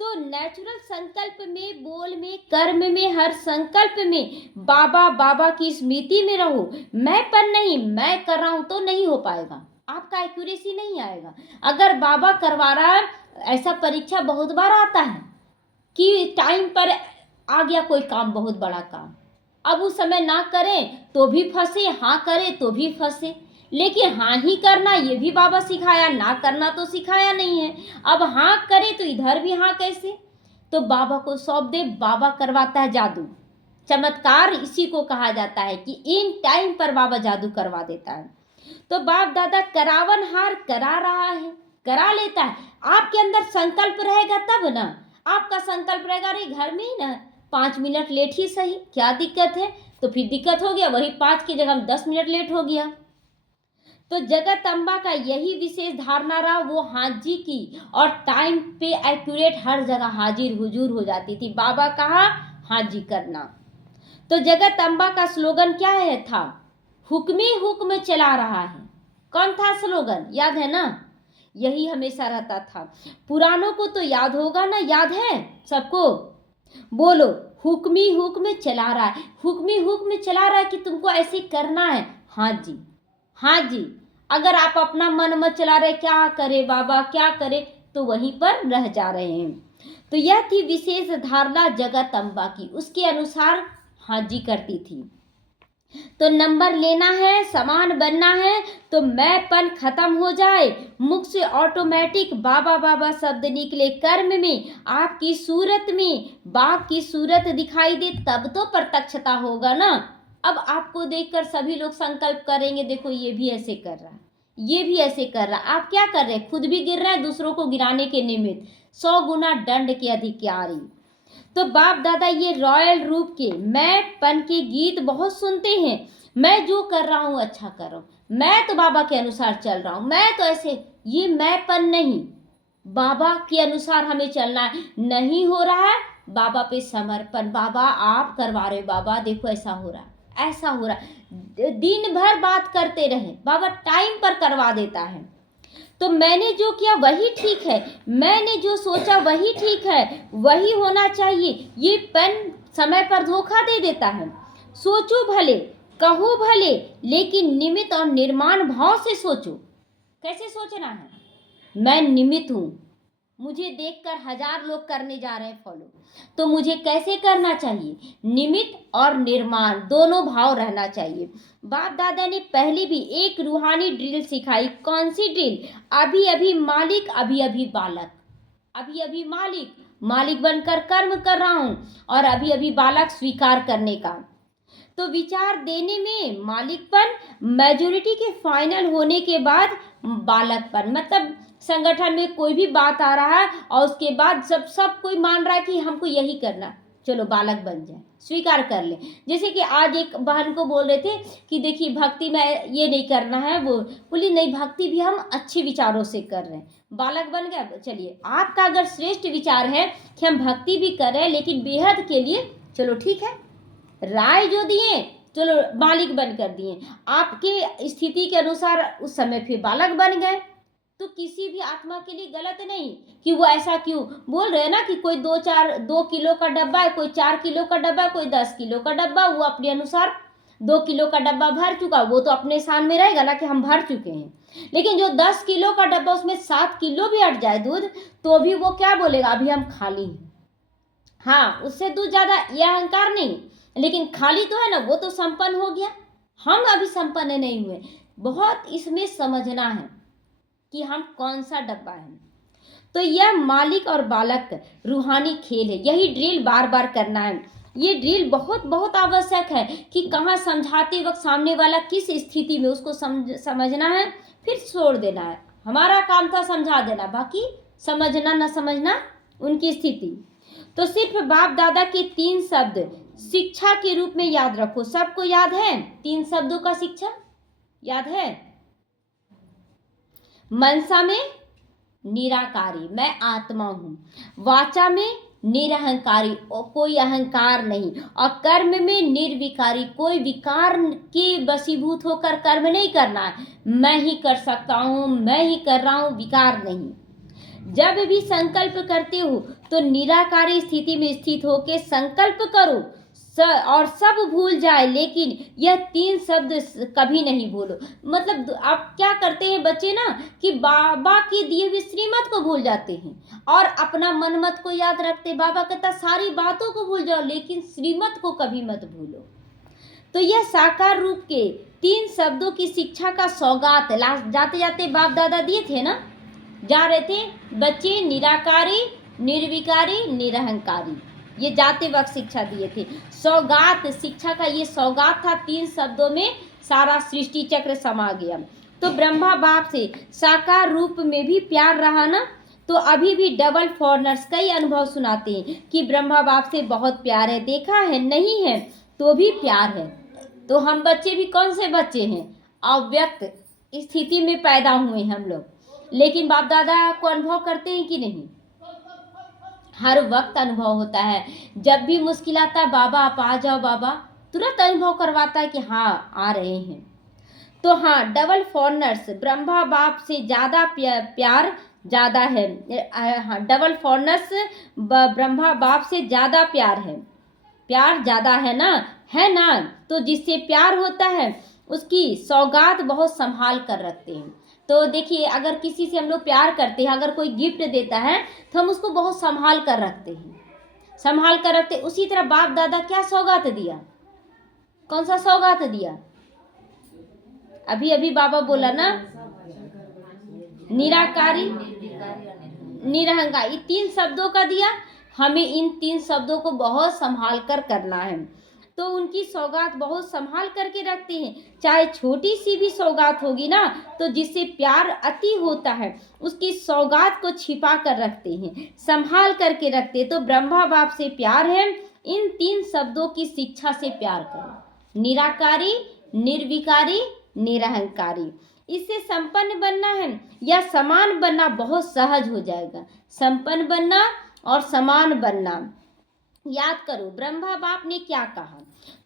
तो नेचुरल संकल्प में, बोल में, कर्म में, हर संकल्प में बाबा बाबा की स्मृति में रहो। मैंपन नहीं, मैं कर रहा हूं तो नहीं हो पाएगा, आपका एक्यूरेसी नहीं आएगा। अगर बाबा करवा रहा है, ऐसा परीक्षा बहुत बार आता है कि टाइम पर आ गया कोई काम, बहुत बड़ा काम, अब उस समय ना करें तो भी फंसे, हाँ करें तो भी फंसे। लेकिन हाँ ही करना ये भी बाबा सिखाया, ना करना तो सिखाया नहीं है। अब हाँ करे तो इधर भी हाँ कैसे? तो बाबा को सौंप दे, बाबा करवाता है जादू। चमत्कार इसी को कहा जाता है कि इन टाइम पर बाबा जादू करवा देता है। तो बाप दादा करावनहार करा रहा है, करा लेता है। आपके अंदर संकल्प रहेगा तब ना, आपका संकल्प रहेगा अरे घर में ही ना 5 मिनट लेट ही सही, क्या दिक्कत है? तो फिर दिक्कत हो गया, वही 5 की जगह 10 मिनट लेट हो गया। तो जगत अम्बा का यही विशेष धारणा रहा, वो हाजी की, और टाइम पे एक्यूरेट हर जगह हाजिर हुजूर हो जाती थी। बाबा कहा हाजी करना। तो जगत अम्बा का स्लोगन क्या है था? हुक्मे हुक्म चला रहा है, कौन था स्लोगन, याद है ना? यही हमेशा रहता था। पुरानों को तो याद होगा ना, याद है सबको? बोलो, हुक्मी हुक्म चला रहा है, हुक्मी हुक्म चला रहा है कि तुमको ऐसे करना है। हाँ जी, हाँ जी। अगर आप अपना मन मत चला रहे, क्या करे बाबा क्या करे, तो वहीं पर रह जा रहे हैं। तो यह थी विशेष धारणा जगत अम्बा की, उसके अनुसार हाँ जी करती थी। तो नंबर लेना है, समान बनना है, तो मैंपन खत्म हो जाए, मुख से ऑटोमेटिक बाबा बाबा शब्द निकले, कर्म में आपकी सूरत में बाप की सूरत दिखाई दे, तब तो प्रत्यक्षता होगा ना। अब आपको देखकर सभी लोग संकल्प करेंगे, देखो ये भी ऐसे कर रहा है, ये भी ऐसे कर रहा है। आप क्या कर रहे हैं? खुद भी गिर रहे हैं, दूसरों को गिराने के निमित्त 100 गुना दंड के अधिकारी। तो बाप दादा ये रॉयल रूप के मैंपन के गीत बहुत सुनते हैं। मैं जो कर रहा हूँ अच्छा कर रहा हूँ, मैं तो बाबा के अनुसार चल रहा हूँ, मैं तो ऐसे, ये मैंपन नहीं, बाबा के अनुसार हमें चलना है। नहीं हो रहा है, बाबा पे समर्पण, बाबा आप करवा रहे, बाबा देखो ऐसा हो रहा है, ऐसा हो रहा है। दिन भर बात करते रहे, बाबा टाइम पर करवा देता है। तो मैंने जो किया वही ठीक है, मैंने जो सोचा वही ठीक है, वही होना चाहिए। ये पेन समय पर धोखा दे देता है। सोचो भले, कहो भले, लेकिन निमित्त और निर्माण भाव से सोचो। कैसे सोचना है? मैं निमित्त हूँ, मुझे देखकर 1000 लोग करने जा रहे हैं फॉलो, तो मुझे कैसे करना चाहिए? निमित्त और निर्माण दोनों भाव रहना चाहिए। बाप दादा ने पहले भी एक रूहानी ड्रिल सिखाई। कौन सी ड्रिल? अभी अभी मालिक, अभी अभी बालक। अभी अभी मालिक, मालिक बनकर कर्म कर रहा हूँ, और अभी अभी बालक स्वीकार करने का। तो विचार देने में मालिकपन, मेजोरिटी के फाइनल होने के बाद बालकपन। मतलब संगठन में कोई भी बात आ रहा है और उसके बाद सब कोई मान रहा है कि हमको यही करना, चलो बालक बन जाए, स्वीकार कर ले। जैसे कि आज एक बहन को बोल रहे थे कि देखिए भक्ति में ये नहीं करना है, वो बोली नहीं, भक्ति भी हम अच्छे विचारों से कर रहे हैं। बालक बन गया, चलिए आपका अगर श्रेष्ठ विचार है कि हम भक्ति भी कर रहे हैं लेकिन बेहद के लिए, चलो ठीक है, राय जो दिए चलो मालिक बन कर दिए, आपके स्थिति के अनुसार उस समय फिर बालक बन गए। तो किसी भी आत्मा के लिए गलत नहीं कि वो ऐसा क्यों बोल रहे हैं ना, कि कोई 2 किलो का डब्बा है, कोई 4 किलो का डब्बा है, कोई 10 किलो का डब्बा, वो अपने अनुसार 2 किलो का डब्बा भर चुका, वो तो अपने शान में रहेगा ना कि हम भर चुके हैं। लेकिन जो 10 किलो का डब्बा, उसमें 7 किलो भी अट जाए दूध, तो भी वो क्या बोलेगा? अभी हम खाली हैं। हाँ, उससे दूध ज्यादा, यह अहंकार नहीं, लेकिन खाली तो है ना, वो तो संपन्न हो गया, हम अभी संपन्न नहीं हुए। बहुत इसमें समझना है कि हम कौन सा डब्बा है। तो यह मालिक और बालक रूहानी खेल है, यही ड्रिल बार बार करना है। ये ड्रिल बहुत बहुत आवश्यक है कि कहाँ समझाते वक्त सामने वाला किस स्थिति में, उसको समझना है, फिर छोड़ देना है। हमारा काम था समझा देना, बाकी समझना न समझना उनकी स्थिति। तो सिर्फ बाप दादा के 3 शब्द शिक्षा के रूप में याद रखो। सबको याद है 3 शब्दों का शिक्षा? याद है? मनसा में निराकारी, मैं आत्मा हूं। वाचा में निरहंकारी, और कोई अहंकार नहीं। और कर्म में निर्विकारी, कोई विकार के वशीभूत होकर कर्म नहीं करना है। मैं ही कर सकता हूं, मैं ही कर रहा हूं, विकार नहीं। जब भी संकल्प करते हो तो निराकारी स्थिति में स्थित होकर संकल्प करो, और सब भूल जाए, लेकिन यह 3 शब्द कभी नहीं भूलो। मतलब आप क्या करते हैं बच्चे ना, कि बाबा की दिए हुए श्रीमत को भूल जाते हैं और अपना मनमत को याद रखते। बाबा कहता सारी बातों को भूल जाओ, लेकिन श्रीमत को कभी मत भूलो। तो यह साकार रूप के 3 शब्दों की शिक्षा का सौगात जाते जाते बाप दादा दिए थे ना, जा रहे थे बच्चे, निराकारी, निर्विकारी, निरहंकारी, ये जाते वक्त शिक्षा दिए थे। सौगात, शिक्षा का ये सौगात था, 3 शब्दों में सारा सृष्टि चक्र समा गया। तो ब्रह्मा बाप से साकार रूप में भी प्यार रहा ना, तो अभी भी डबल फॉरनर्स कई अनुभव सुनाते हैं कि ब्रह्मा बाप से बहुत प्यार है, देखा है नहीं है तो भी प्यार है। तो हम बच्चे भी कौन से बच्चे हैं? अव्यक्त स्थिति में पैदा हुए हम लोग, लेकिन बाप दादा को अनुभव करते हैं कि नहीं? हर वक्त अनुभव होता है। जब भी मुश्किल आता है, बाबा आप आ जाओ, बाबा तुरंत अनुभव करवाता है कि हाँ आ रहे हैं। तो हाँ, डबल फॉरनर्स, ब्रह्मा बाप से ज़्यादा प्यार ज़्यादा है। हाँ, डबल फॉरनर्स ब्रह्मा बाप से ज़्यादा प्यार है, प्यार ज़्यादा है ना, है ना। तो जिससे प्यार होता है उसकी सौगात बहुत संभाल कर रखते हैं। तो देखिए, अगर किसी से हम लोग प्यार करते हैं, अगर कोई गिफ्ट देता है तो हम उसको बहुत संभाल कर रखते हैं, संभाल कर रखते। उसी तरह बाप दादा क्या सौगात दिया, कौन सा सौगात दिया? अभी अभी बाबा बोला ना, निराकारी, निरहंकार, ये 3 शब्दों का दिया। हमें इन 3 शब्दों को बहुत संभाल कर करना है। तो उनकी सौगात बहुत संभाल करके रखते हैं। चाहे छोटी सी भी सौगात होगी ना, तो जिससे प्यार अति होता है उसकी सौगात को छिपा कर रखते हैं, संभाल करके रखते हैं। तो ब्रह्मा बाप से प्यार है, इन 3 शब्दों की शिक्षा से प्यार करो, निराकारी, निर्विकारी, निरहंकारी। इससे संपन्न बनना है या समान बनना बहुत सहज हो जाएगा। संपन्न बनना और समान बनना। याद करो ब्रह्मा बाप ने क्या कहा,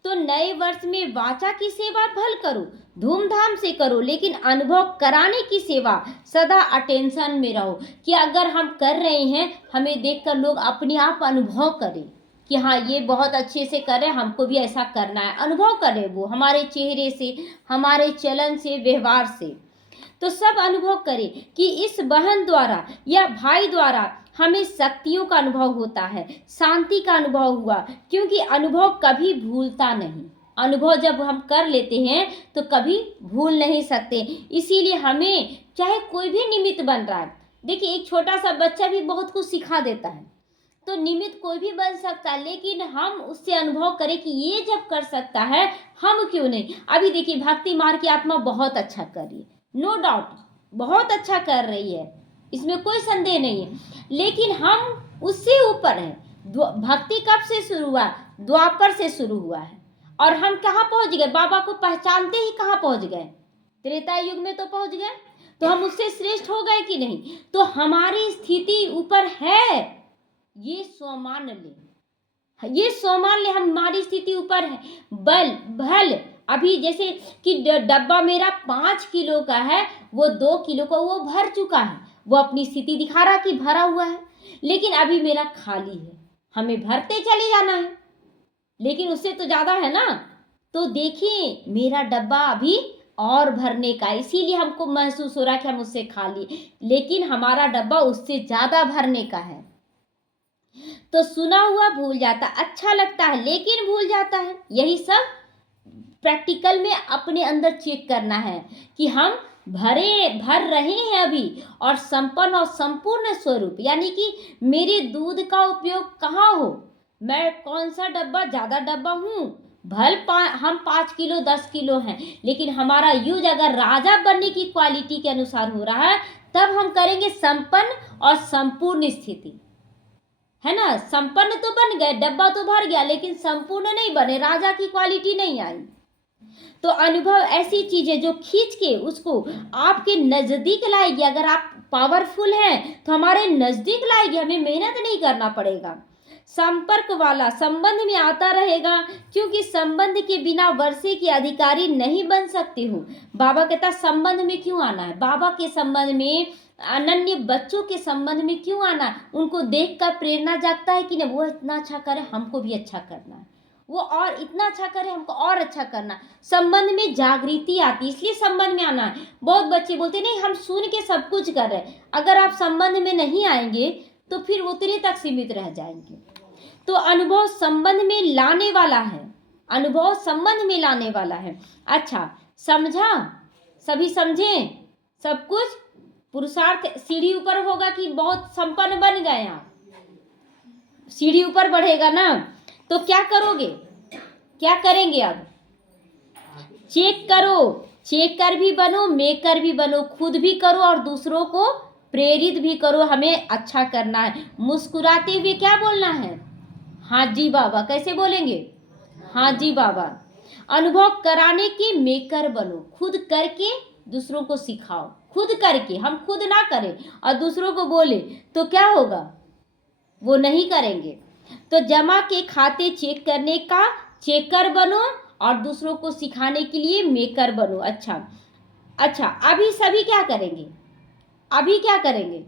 तो नए वर्ष में वाचा की सेवा भल करो, धूमधाम से करो, लेकिन अनुभव कराने की सेवा सदा अटेंशन में रहो, कि अगर हम कर रहे हैं हमें देखकर लोग अपने आप अनुभव करें कि हाँ ये बहुत अच्छे से कर रहे हैं, हमको भी ऐसा करना है। अनुभव करें वो हमारे चेहरे से, हमारे चलन से, व्यवहार से। तो सब अनुभव करें कि इस बहन द्वारा या भाई द्वारा हमें शक्तियों का अनुभव होता है, शांति का अनुभव हुआ, क्योंकि अनुभव कभी भूलता नहीं। अनुभव जब हम कर लेते हैं तो कभी भूल नहीं सकते। इसीलिए हमें चाहे कोई भी निमित्त बन रहा है, देखिए एक छोटा सा बच्चा भी बहुत कुछ सिखा देता है, तो निमित्त कोई भी बन सकता है, लेकिन हम उससे अनुभव करें कि ये जब कर सकता है हम क्यों नहीं। अभी देखिए भक्ति मार्ग की आत्मा बहुत अच्छा कर रही है, नो डाउट बहुत अच्छा कर रही है, इसमें कोई संदेह नहीं है, लेकिन हम उससे ऊपर हैं। भक्ति कब से शुरू हुआ? द्वापर से शुरू हुआ है, और हम कहाँ पहुंच गए? बाबा को पहचानते ही कहाँ पहुंच गए? त्रेता युग में तो पहुंच गए। तो हम उससे श्रेष्ठ हो गए कि नहीं? तो हमारी स्थिति ऊपर है, ये स्वमान ले, ये स्वमान ले, हमारी स्थिति ऊपर है। बल भल, अभी जैसे कि डब्बा मेरा 5 किलो का है, वो 2 किलो का वो भर चुका है, वो अपनी स्थिति दिखा रहा कि भरा हुआ है, लेकिन अभी मेरा खाली है, हमें भरते चले जाना है, लेकिन उससे तो ज्यादा है ना। तो देखिए मेरा डब्बा अभी और भरने का, इसीलिए हमको महसूस हो रहा है कि हम उससे खाली, लेकिन हमारा डब्बा उससे ज्यादा भरने का है। तो सुना हुआ भूल जाता, अच्छा लगता है लेकिन भूल जाता है। यही सब प्रैक्टिकल में अपने अंदर चेक करना है कि हम भर रहे हैं अभी, और संपन्न और संपूर्ण स्वरूप, यानी कि मेरे दूध का उपयोग कहाँ हो, मैं कौन सा डब्बा, ज्यादा डब्बा हूँ, हम 5 किलो 10 किलो हैं, लेकिन हमारा यूज अगर राजा बनने की क्वालिटी के अनुसार हो रहा है, तब हम करेंगे संपन्न और संपूर्ण स्थिति, है ना। संपन्न तो बन गए, डब्बा तो भर गया, लेकिन संपूर्ण नहीं बने, राजा की क्वालिटी नहीं आई। तो अनुभव ऐसी चीज है जो खींच के उसको आपके नजदीक लाएगी। अगर आप पावरफुल हैं तो हमारे नजदीक लाएगी, हमें मेहनत नहीं करना पड़ेगा। संपर्क वाला संबंध में आता रहेगा, क्योंकि संबंध के बिना वर्षे के अधिकारी नहीं बन सकते हो। बाबा कहता संबंध में क्यों आना है, बाबा के संबंध में, अनन्य बच्चों के संबंध में क्यों आना है? उनको देखकर प्रेरणा जागता है कि नहीं, वो इतना अच्छा करे हमको भी अच्छा करना है, वो और इतना अच्छा करे हमको और अच्छा करना। संबंध में जागृति आती, इसलिए संबंध में आना है। बहुत बच्चे बोलते नहीं हम सुन के सब कुछ कर रहे हैं, अगर आप संबंध में नहीं आएंगे तो फिर उतने तक सीमित रह जाएंगे। तो अनुभव संबंध में लाने वाला है, अनुभव संबंध में लाने वाला है। अच्छा समझा, सभी समझे सब कुछ? पुरुषार्थ सीढ़ी ऊपर होगा कि बहुत संपन्न बन गए आप, सीढ़ी ऊपर बढ़ेगा ना। तो क्या करोगे, क्या करेंगे? अब चेक करो, चेक कर भी बनो, मेकर भी बनो, खुद भी करो और दूसरों को प्रेरित भी करो। हमें अच्छा करना है। मुस्कुराते हुए क्या बोलना है? हाँ जी बाबा। कैसे बोलेंगे? हाँ जी बाबा। अनुभव कराने के मेकर बनो, खुद करके दूसरों को सिखाओ। खुद करके, हम खुद ना करें और दूसरों को बोले तो क्या होगा? वो नहीं करेंगे। तो जमा के खाते चेक करने का चेकर बनो और दूसरों को सिखाने के लिए मेकर बनो। अच्छा अच्छा, अभी सभी क्या करेंगे? अभी क्या करेंगे?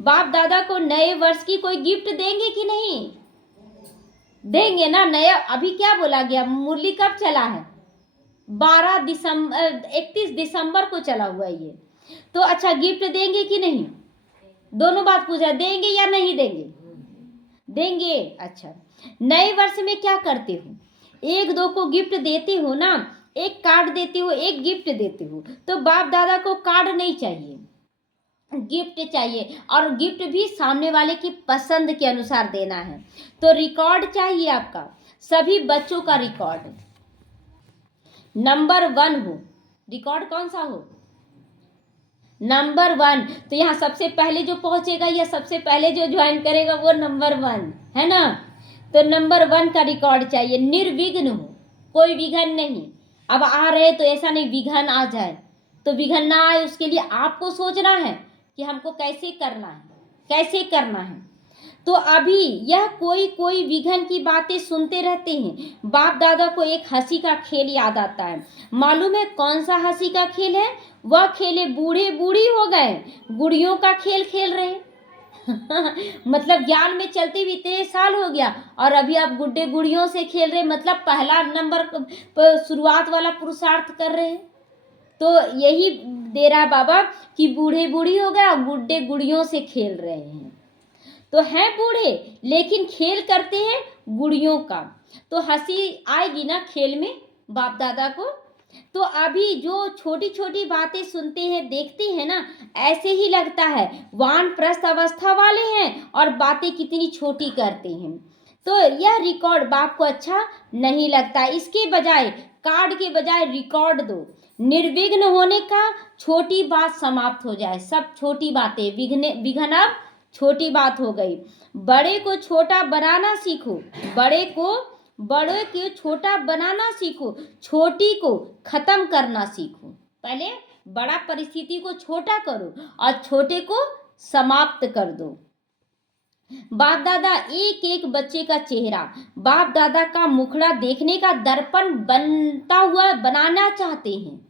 बाप दादा को नए वर्ष की कोई गिफ्ट देंगे कि नहीं? देंगे ना। नया अभी क्या बोला गया, मुरली कब चला है? 31 दिसंबर को चला हुआ है ये। तो अच्छा, गिफ्ट देंगे कि नहीं? दोनों बात पूछा, देंगे या नहीं देंगे? देंगे। अच्छा, नए वर्ष में क्या करते हो? एक दो को गिफ्ट देते हो ना, एक कार्ड देते हो, एक गिफ्ट देते हो। तो बाप दादा को कार्ड नहीं चाहिए, गिफ्ट चाहिए, और गिफ्ट भी सामने वाले की पसंद के अनुसार देना है। तो रिकॉर्ड चाहिए आपका, सभी बच्चों का रिकॉर्ड नंबर 1 हो। रिकॉर्ड कौन सा हो? नंबर 1। तो यहाँ सबसे पहले जो पहुंचेगा या सबसे पहले जो ज्वाइन करेगा वो नंबर 1 है ना। तो नंबर 1 का रिकॉर्ड चाहिए, निर्विघ्न हो, कोई विघ्न नहीं। अब आ रहे तो ऐसा नहीं विघ्न आ जाए, तो विघ्न ना आए उसके लिए आपको सोचना है कि हमको कैसे करना है, कैसे करना है। तो अभी यह कोई कोई विघ्न की बातें सुनते रहते हैं। बाप दादा को एक हंसी का खेल याद आता है। मालूम है कौन सा हंसी का खेल है? वह खेले बूढ़े बूढ़ी हो गए, गुड़ियों का खेल खेल रहे हैं। मतलब ज्ञान में चलते भी इतने साल हो गया और अभी आप गुड्डे गुड़ियों से खेल रहे, मतलब पहला नंबर शुरुआत वाला पुरुषार्थ कर रहे हैं। तो यही दे रहा है बाबा कि बूढ़े बूढ़ी हो गए और गुड्डे गुड़ियों से खेल रहे हैं। तो हैं बूढ़े लेकिन खेल करते हैं गुड़ियों का। तो हंसी आएगी ना खेल में बाप दादा को। तो अभी जो छोटी छोटी बातें सुनते हैं देखते हैं ना, ऐसे ही लगता है वानप्रस्थ अवस्था वाले हैं और बातें कितनी छोटी करते हैं। तो यह रिकॉर्ड बाप को अच्छा नहीं लगता। इसके बजाय, कार्ड के बजाय रिकॉर्ड दो, निर्विघ्न होने का, छोटी बात समाप्त हो जाए, सब छोटी बातें, विघ्न अब छोटी बात हो गई। बड़े को छोटा बनाना सीखो, बड़े को छोटा बनाना सीखो, छोटी को खत्म करना सीखो। पहले बड़ा परिस्थिति को छोटा करो और छोटे को समाप्त कर दो। बाप दादा एक एक बच्चे का चेहरा, बाप दादा का मुखड़ा देखने का दर्पण बनता हुआ बनाना चाहते हैं।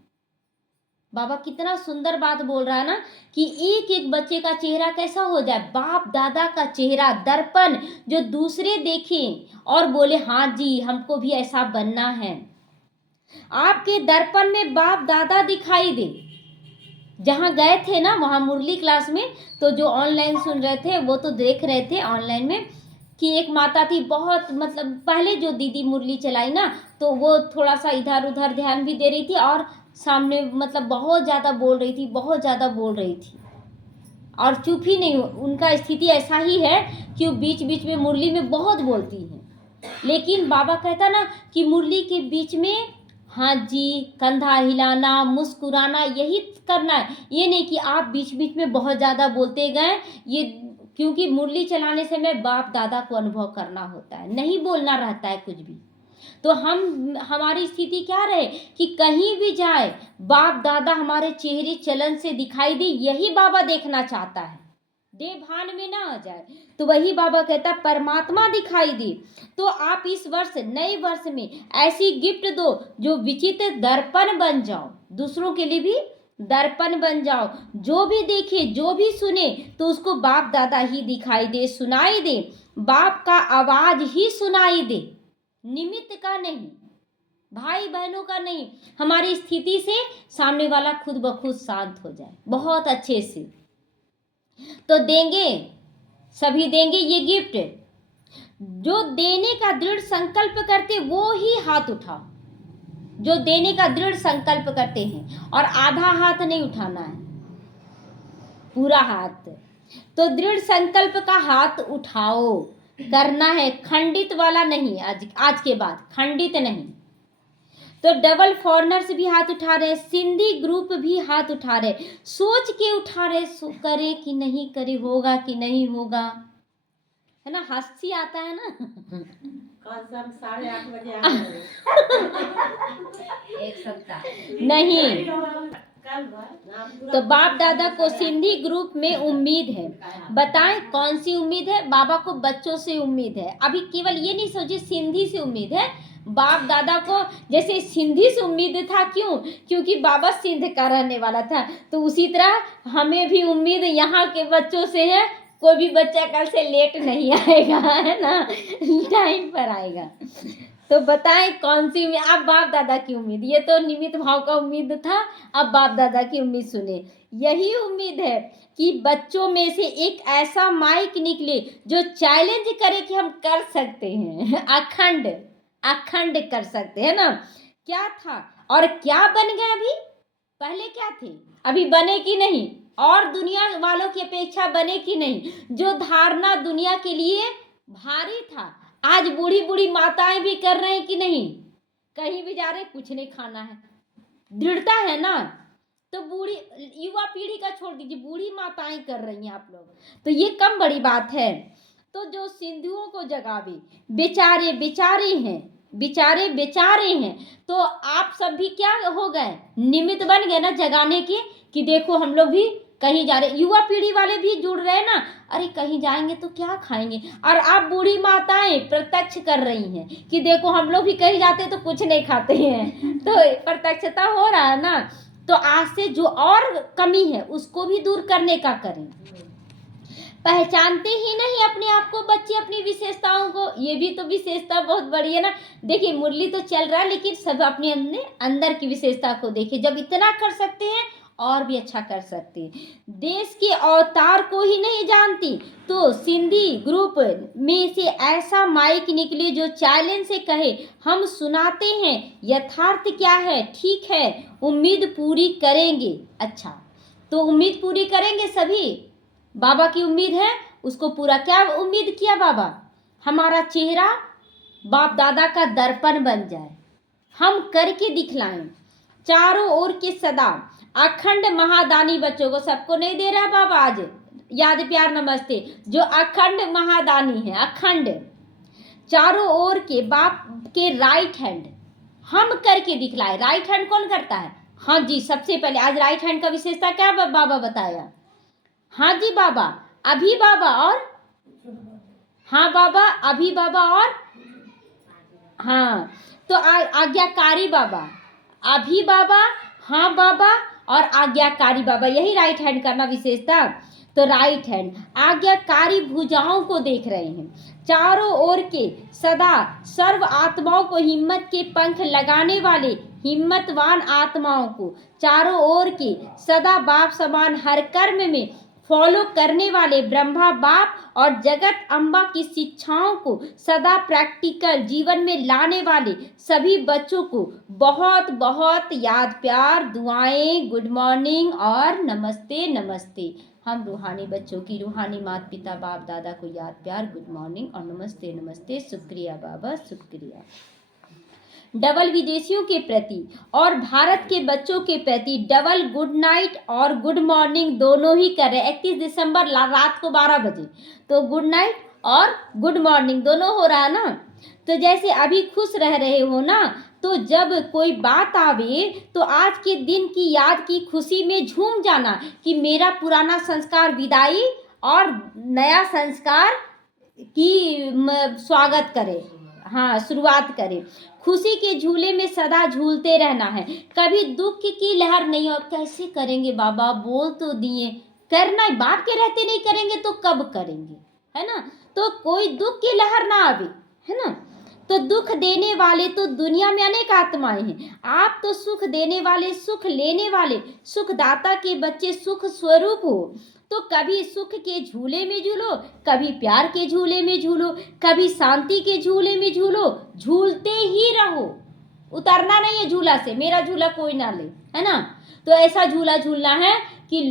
बाबा कितना सुंदर बात बोल रहा है ना कि एक एक बच्चे का चेहरा कैसा हो जाए, बाप दादा का चेहरा दर्पण, जो दूसरे देखें और बोले हाँ जी हमको भी ऐसा बनना है। आपके दर्पण में बाप दादा दिखाई दे। जहाँ गए थे ना वहाँ मुरली क्लास में, तो जो ऑनलाइन सुन रहे थे वो तो देख रहे थे ऑनलाइन में कि एक माता थी, बहुत मतलब पहले जो दीदी मुरली चलाई ना, तो वो थोड़ा सा इधर उधर ध्यान भी दे रही थी और सामने मतलब बहुत ज़्यादा बोल रही थी, बहुत ज़्यादा बोल रही थी और चुप ही नहीं। उनका स्थिति ऐसा ही है कि वो बीच बीच में मुरली में बहुत बोलती हैं। लेकिन बाबा कहता ना कि मुरली के बीच में हाँ जी, कंधा हिलाना, मुस्कुराना, यही करना है। ये नहीं कि आप बीच बीच में बहुत ज़्यादा बोलते गए, ये क्योंकि मुरली चलाने से मैं बाप दादा को अनुभव करना होता है, नहीं बोलना रहता है कुछ भी। तो हमारी स्थिति क्या रहे कि कहीं भी जाए बाप दादा हमारे चेहरे चलन से दिखाई दे, यही बाबा देखना चाहता है, देह भान में ना आ जाए। तो वही बाबा कहता परमात्मा दिखाई दे। तो आप इस वर्ष, नए वर्ष में ऐसी गिफ्ट दो जो विचित्र दर्पण बन जाओ, दूसरों के लिए भी दर्पण बन जाओ। जो भी देखे, जो भी सुने, तो उसको बाप दादा ही दिखाई दे, सुनाई दे, बाप का आवाज ही सुनाई दे, निमित्त का नहीं, भाई बहनों का नहीं। हमारी स्थिति से सामने वाला खुद ब खुद शांत हो जाए बहुत अच्छे से। तो देंगे, सभी देंगे ये गिफ्ट। जो देने का दृढ़ संकल्प करते वो ही हाथ उठाओ, जो देने का दृढ़ संकल्प करते हैं। और आधा हाथ नहीं उठाना है, पूरा हाथ। तो दृढ़ संकल्प का हाथ उठाओ, करना है, खंडित वाला नहीं। आज के बाद खंडित नहीं। तो डबल फॉरनर्स भी हाथ उठा रहे, सिंधी ग्रुप भी हाथ उठा रहे, सोच के उठा रहे, करे कि नहीं करे, होगा कि नहीं होगा, है ना। हंसी आता है ना। कल 8:30 बजे एक सप्ताह नहीं। तो बाप दादा को सिंधी ग्रुप में उम्मीद है। बताएं कौन सी उम्मीद है? बाबा को बच्चों से उम्मीद है। अभी केवल ये नहीं सोचिए सिंधी से उम्मीद है, बाप दादा को जैसे सिंधी से उम्मीद था, क्यों? क्योंकि बाबा सिंध का रहने वाला था। तो उसी तरह हमें भी उम्मीद यहाँ के बच्चों से है, कोई भी बच्चा कल से लेट नहीं आएगा, है ना, टाइम पर आएगा। तो बताएं कौन सी उम्मीद? अब बाप दादा की उम्मीद, ये तो निमित्त भाव का उम्मीद था, अब बाप दादा की उम्मीद सुने। यही उम्मीद है कि बच्चों में से एक ऐसा माइक निकले जो चैलेंज करे कि हम कर सकते हैं, अखंड अखंड कर सकते हैं ना। क्या था और क्या बन गए? अभी पहले क्या थे, अभी बने कि नहीं? और दुनिया वालों की अपेक्षा बने कि नहीं? जो धारणा दुनिया के लिए भारी था, आज बूढ़ी बूढ़ी माताएं भी कर रहे हैं कि नहीं? कहीं भी जा रहे, कुछ नहीं खाना है, दृढ़ता है ना। तो बूढ़ी युवा पीढ़ी का छोड़ दीजिए, बूढ़ी माताएं कर रही हैं आप लोग, तो ये कम बड़ी बात है। तो जो सिंधुओं को जगावे, बेचारे बेचारे हैं, बेचारे बेचारे हैं, तो आप सब भी क्या हो गए, निमित्त बन गए ना जगाने के, कि देखो हम लोग भी कहीं जा रहे। युवा पीढ़ी वाले भी जुड़ रहे हैं ना, अरे कहीं जाएंगे तो क्या खाएंगे। और आप बूढ़ी माताएं प्रत्यक्ष कर रही हैं कि देखो हम लोग भी कहीं जाते तो कुछ नहीं खाते हैं, तो प्रत्यक्षता हो रहा है ना। तो आज से जो और कमी है उसको भी दूर करने का करें। पहचानते ही नहीं अपने आप को बच्चे, अपनी विशेषताओं को, ये भी तो विशेषता बहुत बड़ी है ना। देखिए मुरली तो चल रहा है, लेकिन सब अपने अंदर की विशेषता को देखिए। जब इतना कर सकते हैं और भी अच्छा कर सकते हैं। देश के अवतार को ही नहीं जानती, तो सिंधी ग्रुप में से ऐसा माइक निकले जो चैलेंज से कहे हम सुनाते हैं यथार्थ क्या है, ठीक है, उम्मीद पूरी करेंगे। अच्छा, तो उम्मीद पूरी करेंगे सभी, बाबा की उम्मीद है उसको पूरा। क्या उम्मीद किया बाबा? हमारा चेहरा बाप दादा का दर्पण बन जाए, हम करके दिखलाएं, चारों ओर के सदा अखंड महादानी बच्चों को, सबको नहीं दे रहा बाबा आज याद प्यार नमस्ते, जो अखंड महादानी है, अखंड चारों ओर के बाप के राइट हैंड हम करके दिखलाए। राइट हैंड कौन करता है? हाँ जी, सबसे पहले आज राइट हैंड का विशेषता क्या बाबा बताया? हाँ जी बाबा, अभी बाबा और हाँ बाबा, अभी बाबा और हाँ, तो आज्ञाकारी बाबा, अभी बाबा, हाँ बाबा और आज्ञाकारी बाबा, यही राइट हैंड करना विशेषता। तो राइट हैंड आज्ञाकारी भुजाओं को देख रहे हैं, चारों ओर के सदा सर्व आत्माओं को हिम्मत के पंख लगाने वाले हिम्मतवान आत्माओं को, चारों ओर के सदा बाप समान हर कर्म में फॉलो करने वाले ब्रह्मा बाप और जगत अम्बा की शिक्षाओं को सदा प्रैक्टिकल जीवन में लाने वाले सभी बच्चों को बहुत बहुत याद प्यार, दुआएं, गुड मॉर्निंग और नमस्ते नमस्ते। हम रूहानी बच्चों की रूहानी माता पिता बाप दादा को याद प्यार, गुड मॉर्निंग और नमस्ते नमस्ते। शुक्रिया बाबा, शुक्रिया। डबल विदेशियों के प्रति और भारत के बच्चों के प्रति डबल गुड नाइट और गुड मॉर्निंग दोनों ही कर रहे हैं। 31 दिसंबर रात को 12 बजे, तो गुड नाइट और गुड मॉर्निंग दोनों हो रहा है ना। तो जैसे अभी खुश रह रहे हो ना, तो जब कोई बात आवे तो आज के दिन की याद की खुशी में झूम जाना कि मेरा पुराना संस्कार विदाई और नया संस्कार की स्वागत करे, हाँ शुरुआत करे। खुशी के झूले में सदा झूलते रहना है, कभी दुख की लहर नहीं। और कैसे करेंगे बाबा, बोल तो दिए, करना है, बाप के रहते नहीं करेंगे तो कब करेंगे, है ना। तो कोई दुख की लहर ना आवे, है ना। तो दुख देने वाले तो दुनिया में अनेक आत्माएं हैं, आप तो सुख देने वाले, सुख लेने वाले, सुखदाता के बच्चे, सुख स्वरूप हो। तो कभी सुख के झूले में झूलो, कभी प्यार के झूले में झूलो, कभी शांति के झूले में झूलो, झूलते ही रहो, उतरना नहीं है झूला से, मेरा झूला कोई ना ले, है ना। तो ऐसा झूला झूलना है कि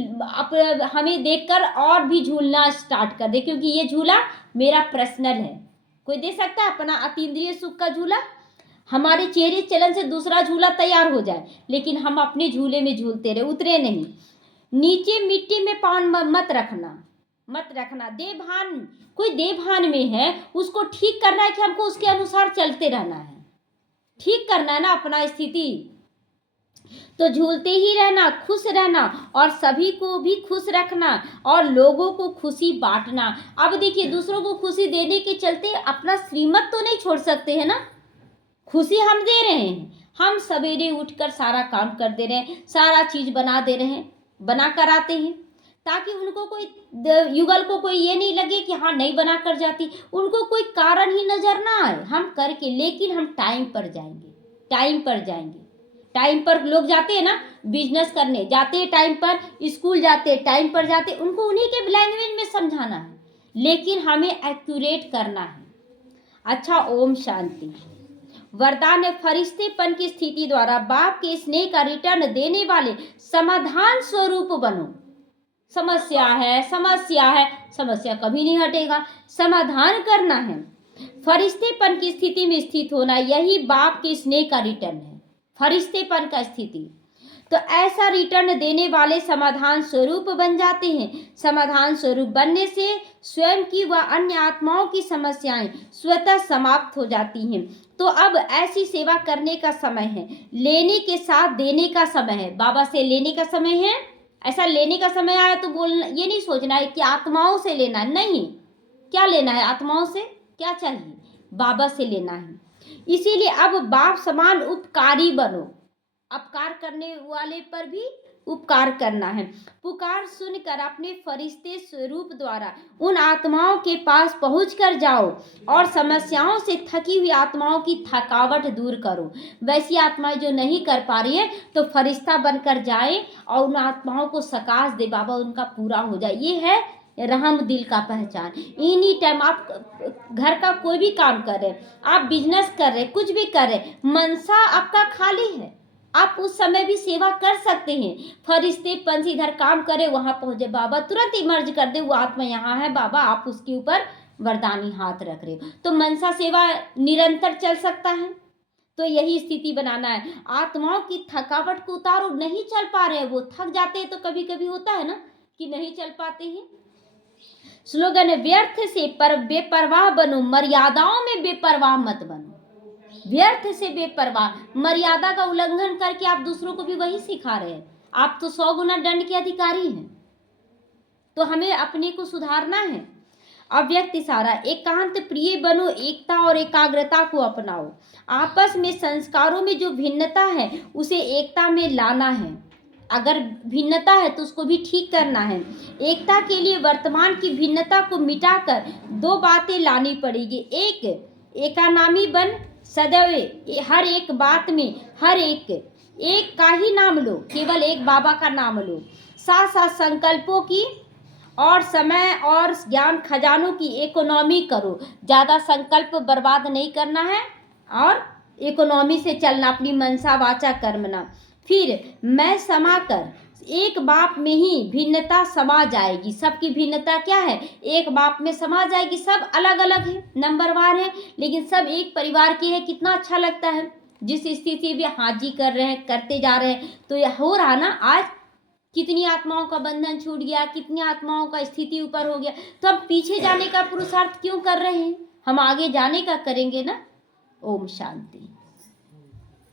हमें देखकर और भी झूलना स्टार्ट कर दे, क्योंकि ये झूला मेरा पर्सनल है, कोई दे सकता है अपना अतीन्द्रिय सुख का झूला। हमारे चेहरे चलन से दूसरा झूला तैयार हो जाए, लेकिन हम अपने झूले में झूलते रहे, उतरे नहीं। नीचे मिट्टी में पाँव मत रखना। देवभान, कोई देवभान में है, उसको ठीक करना है कि हमको उसके अनुसार चलते रहना है, ठीक करना है ना अपना स्थिति। तो झूलते ही रहना, खुश रहना और सभी को भी खुश रखना और लोगों को खुशी बांटना। अब देखिए, दूसरों को खुशी देने के चलते अपना श्रीमत तो नहीं छोड़ सकते, है ना। खुशी हम दे रहे हैं, हम सवेरे उठकर सारा काम कर दे रहे हैं, सारा चीज़ बना दे रहे हैं, बना कर आते हैं, ताकि उनको कोई युगल को कोई ये नहीं लगे कि हाँ नहीं बना कर जाती, उनको कोई कारण ही नज़र ना आए हम करके। लेकिन हम टाइम पर जाएंगे, टाइम पर जाएंगे। टाइम पर लोग जाते हैं ना, बिजनेस करने जाते हैं टाइम पर, स्कूल जाते हैं टाइम पर जाते, उनको उन्हीं के लैंग्वेज में समझाना है, लेकिन हमें एक्यूरेट करना है। अच्छा, ओम शांति। वरदान है, फरिश्तेपन की स्थिति द्वारा बाप के स्नेह का रिटर्न देने वाले समाधान स्वरूप बनो। समस्या है, समस्या है, समस्या कभी नहीं हटेगा, समाधान करना है। फरिश्तेपन की स्थिति में स्थित होना, यही बाप के स्नेह का रिटर्न है, फरिश्तेपन का स्थिति। तो ऐसा रिटर्न देने वाले समाधान स्वरूप बन जाते हैं। समाधान स्वरूप बनने से स्वयं की व अन्य आत्माओं की समस्याएं स्वतः समाप्त हो जाती हैं। तो अब ऐसी सेवा करने का समय है, लेने के साथ देने का समय है। बाबा से लेने का समय है, ऐसा लेने का समय आया तो बोलना, ये नहीं सोचना है कि आत्माओं से लेना है, नहीं। क्या लेना है आत्माओं से, क्या चाहिए, बाबा से लेना है। इसीलिए अब बाप समान उपकारी बनो, अपकार करने वाले पर भी उपकार करना है। पुकार सुनकर अपने फरिश्ते स्वरूप द्वारा उन आत्माओं के पास पहुंच कर जाओ और समस्याओं से थकी हुई आत्माओं की थकावट दूर करो। वैसी आत्माएं जो नहीं कर पा रही है तो फरिश्ता बनकर जाए और उन आत्माओं को सकाश दे, बाबा उनका पूरा हो जाए। ये है रहम दिल का पहचान। एनी टाइम आप घर का कोई भी काम कर रहे, आप बिजनेस कर रहे, कुछ भी कर रहे, मनसा आपका खाली है, आप उस समय भी सेवा कर सकते हैं। फरिश्ते पंच इधर काम करे, वहां पहुंचे, बाबा तुरंत इमर्ज कर दे, वो आत्मा यहाँ है बाबा, आप उसके ऊपर वरदानी हाथ रख रहे हो, तो मनसा सेवा निरंतर चल सकता है। तो यही स्थिति बनाना है। आत्माओं की थकावट को उतारो, नहीं चल पा रहे हैं, वो थक जाते हैं, तो कभी कभी होता है ना कि नहीं चल पाते हैं। स्लोगन है, व्यर्थ से पर बेपरवाह बनो, मर्यादाओं में बेपरवाह मत बनो। व्यर्थ से बेपरवाह, मर्यादा का उल्लंघन करके आप दूसरों को भी वही सिखा रहे हैं। आप तो 100 गुना दंड के अधिकारी हैं, तो हमें अपने को सुधारना है। अव्यक्त इशारा, एकांत प्रिय बनो, एकता और एकाग्रता को अपनाओ। आपस में संस्कारों में जो भिन्नता है उसे एकता में लाना है। अगर भिन्नता है तो उसको भी ठीक करना है। एकता के लिए वर्तमान की भिन्नता को मिटाकर 2 बातें लानी पड़ेगी। एक, एकानामी बन सदैव हर एक बात में हर एक का ही नाम लो, केवल एक बाबा का नाम लो। साथ साथ संकल्पों की और समय और ज्ञान खजानों की इकोनॉमी करो। ज़्यादा संकल्प बर्बाद नहीं करना है और इकोनॉमी से चलना, अपनी मनसा वाचा कर्मना। फिर मैं समा कर, एक बाप में ही भिन्नता समा जाएगी। सबकी भिन्नता क्या है, एक बाप में समा जाएगी। सब अलग अलग है, नंबरवार है, लेकिन सब एक परिवार के हैं। कितना अच्छा लगता है। जिस स्थिति में हाजी कर रहे हैं, करते जा रहे हैं, तो यह हो रहा ना। आज कितनी आत्माओं का बंधन छूट गया, कितनी आत्माओं का स्थिति ऊपर हो गया। तो हम पीछे जाने का पुरुषार्थ क्यों कर रहे हैं, हम आगे जाने का करेंगे ना। ओम शांति।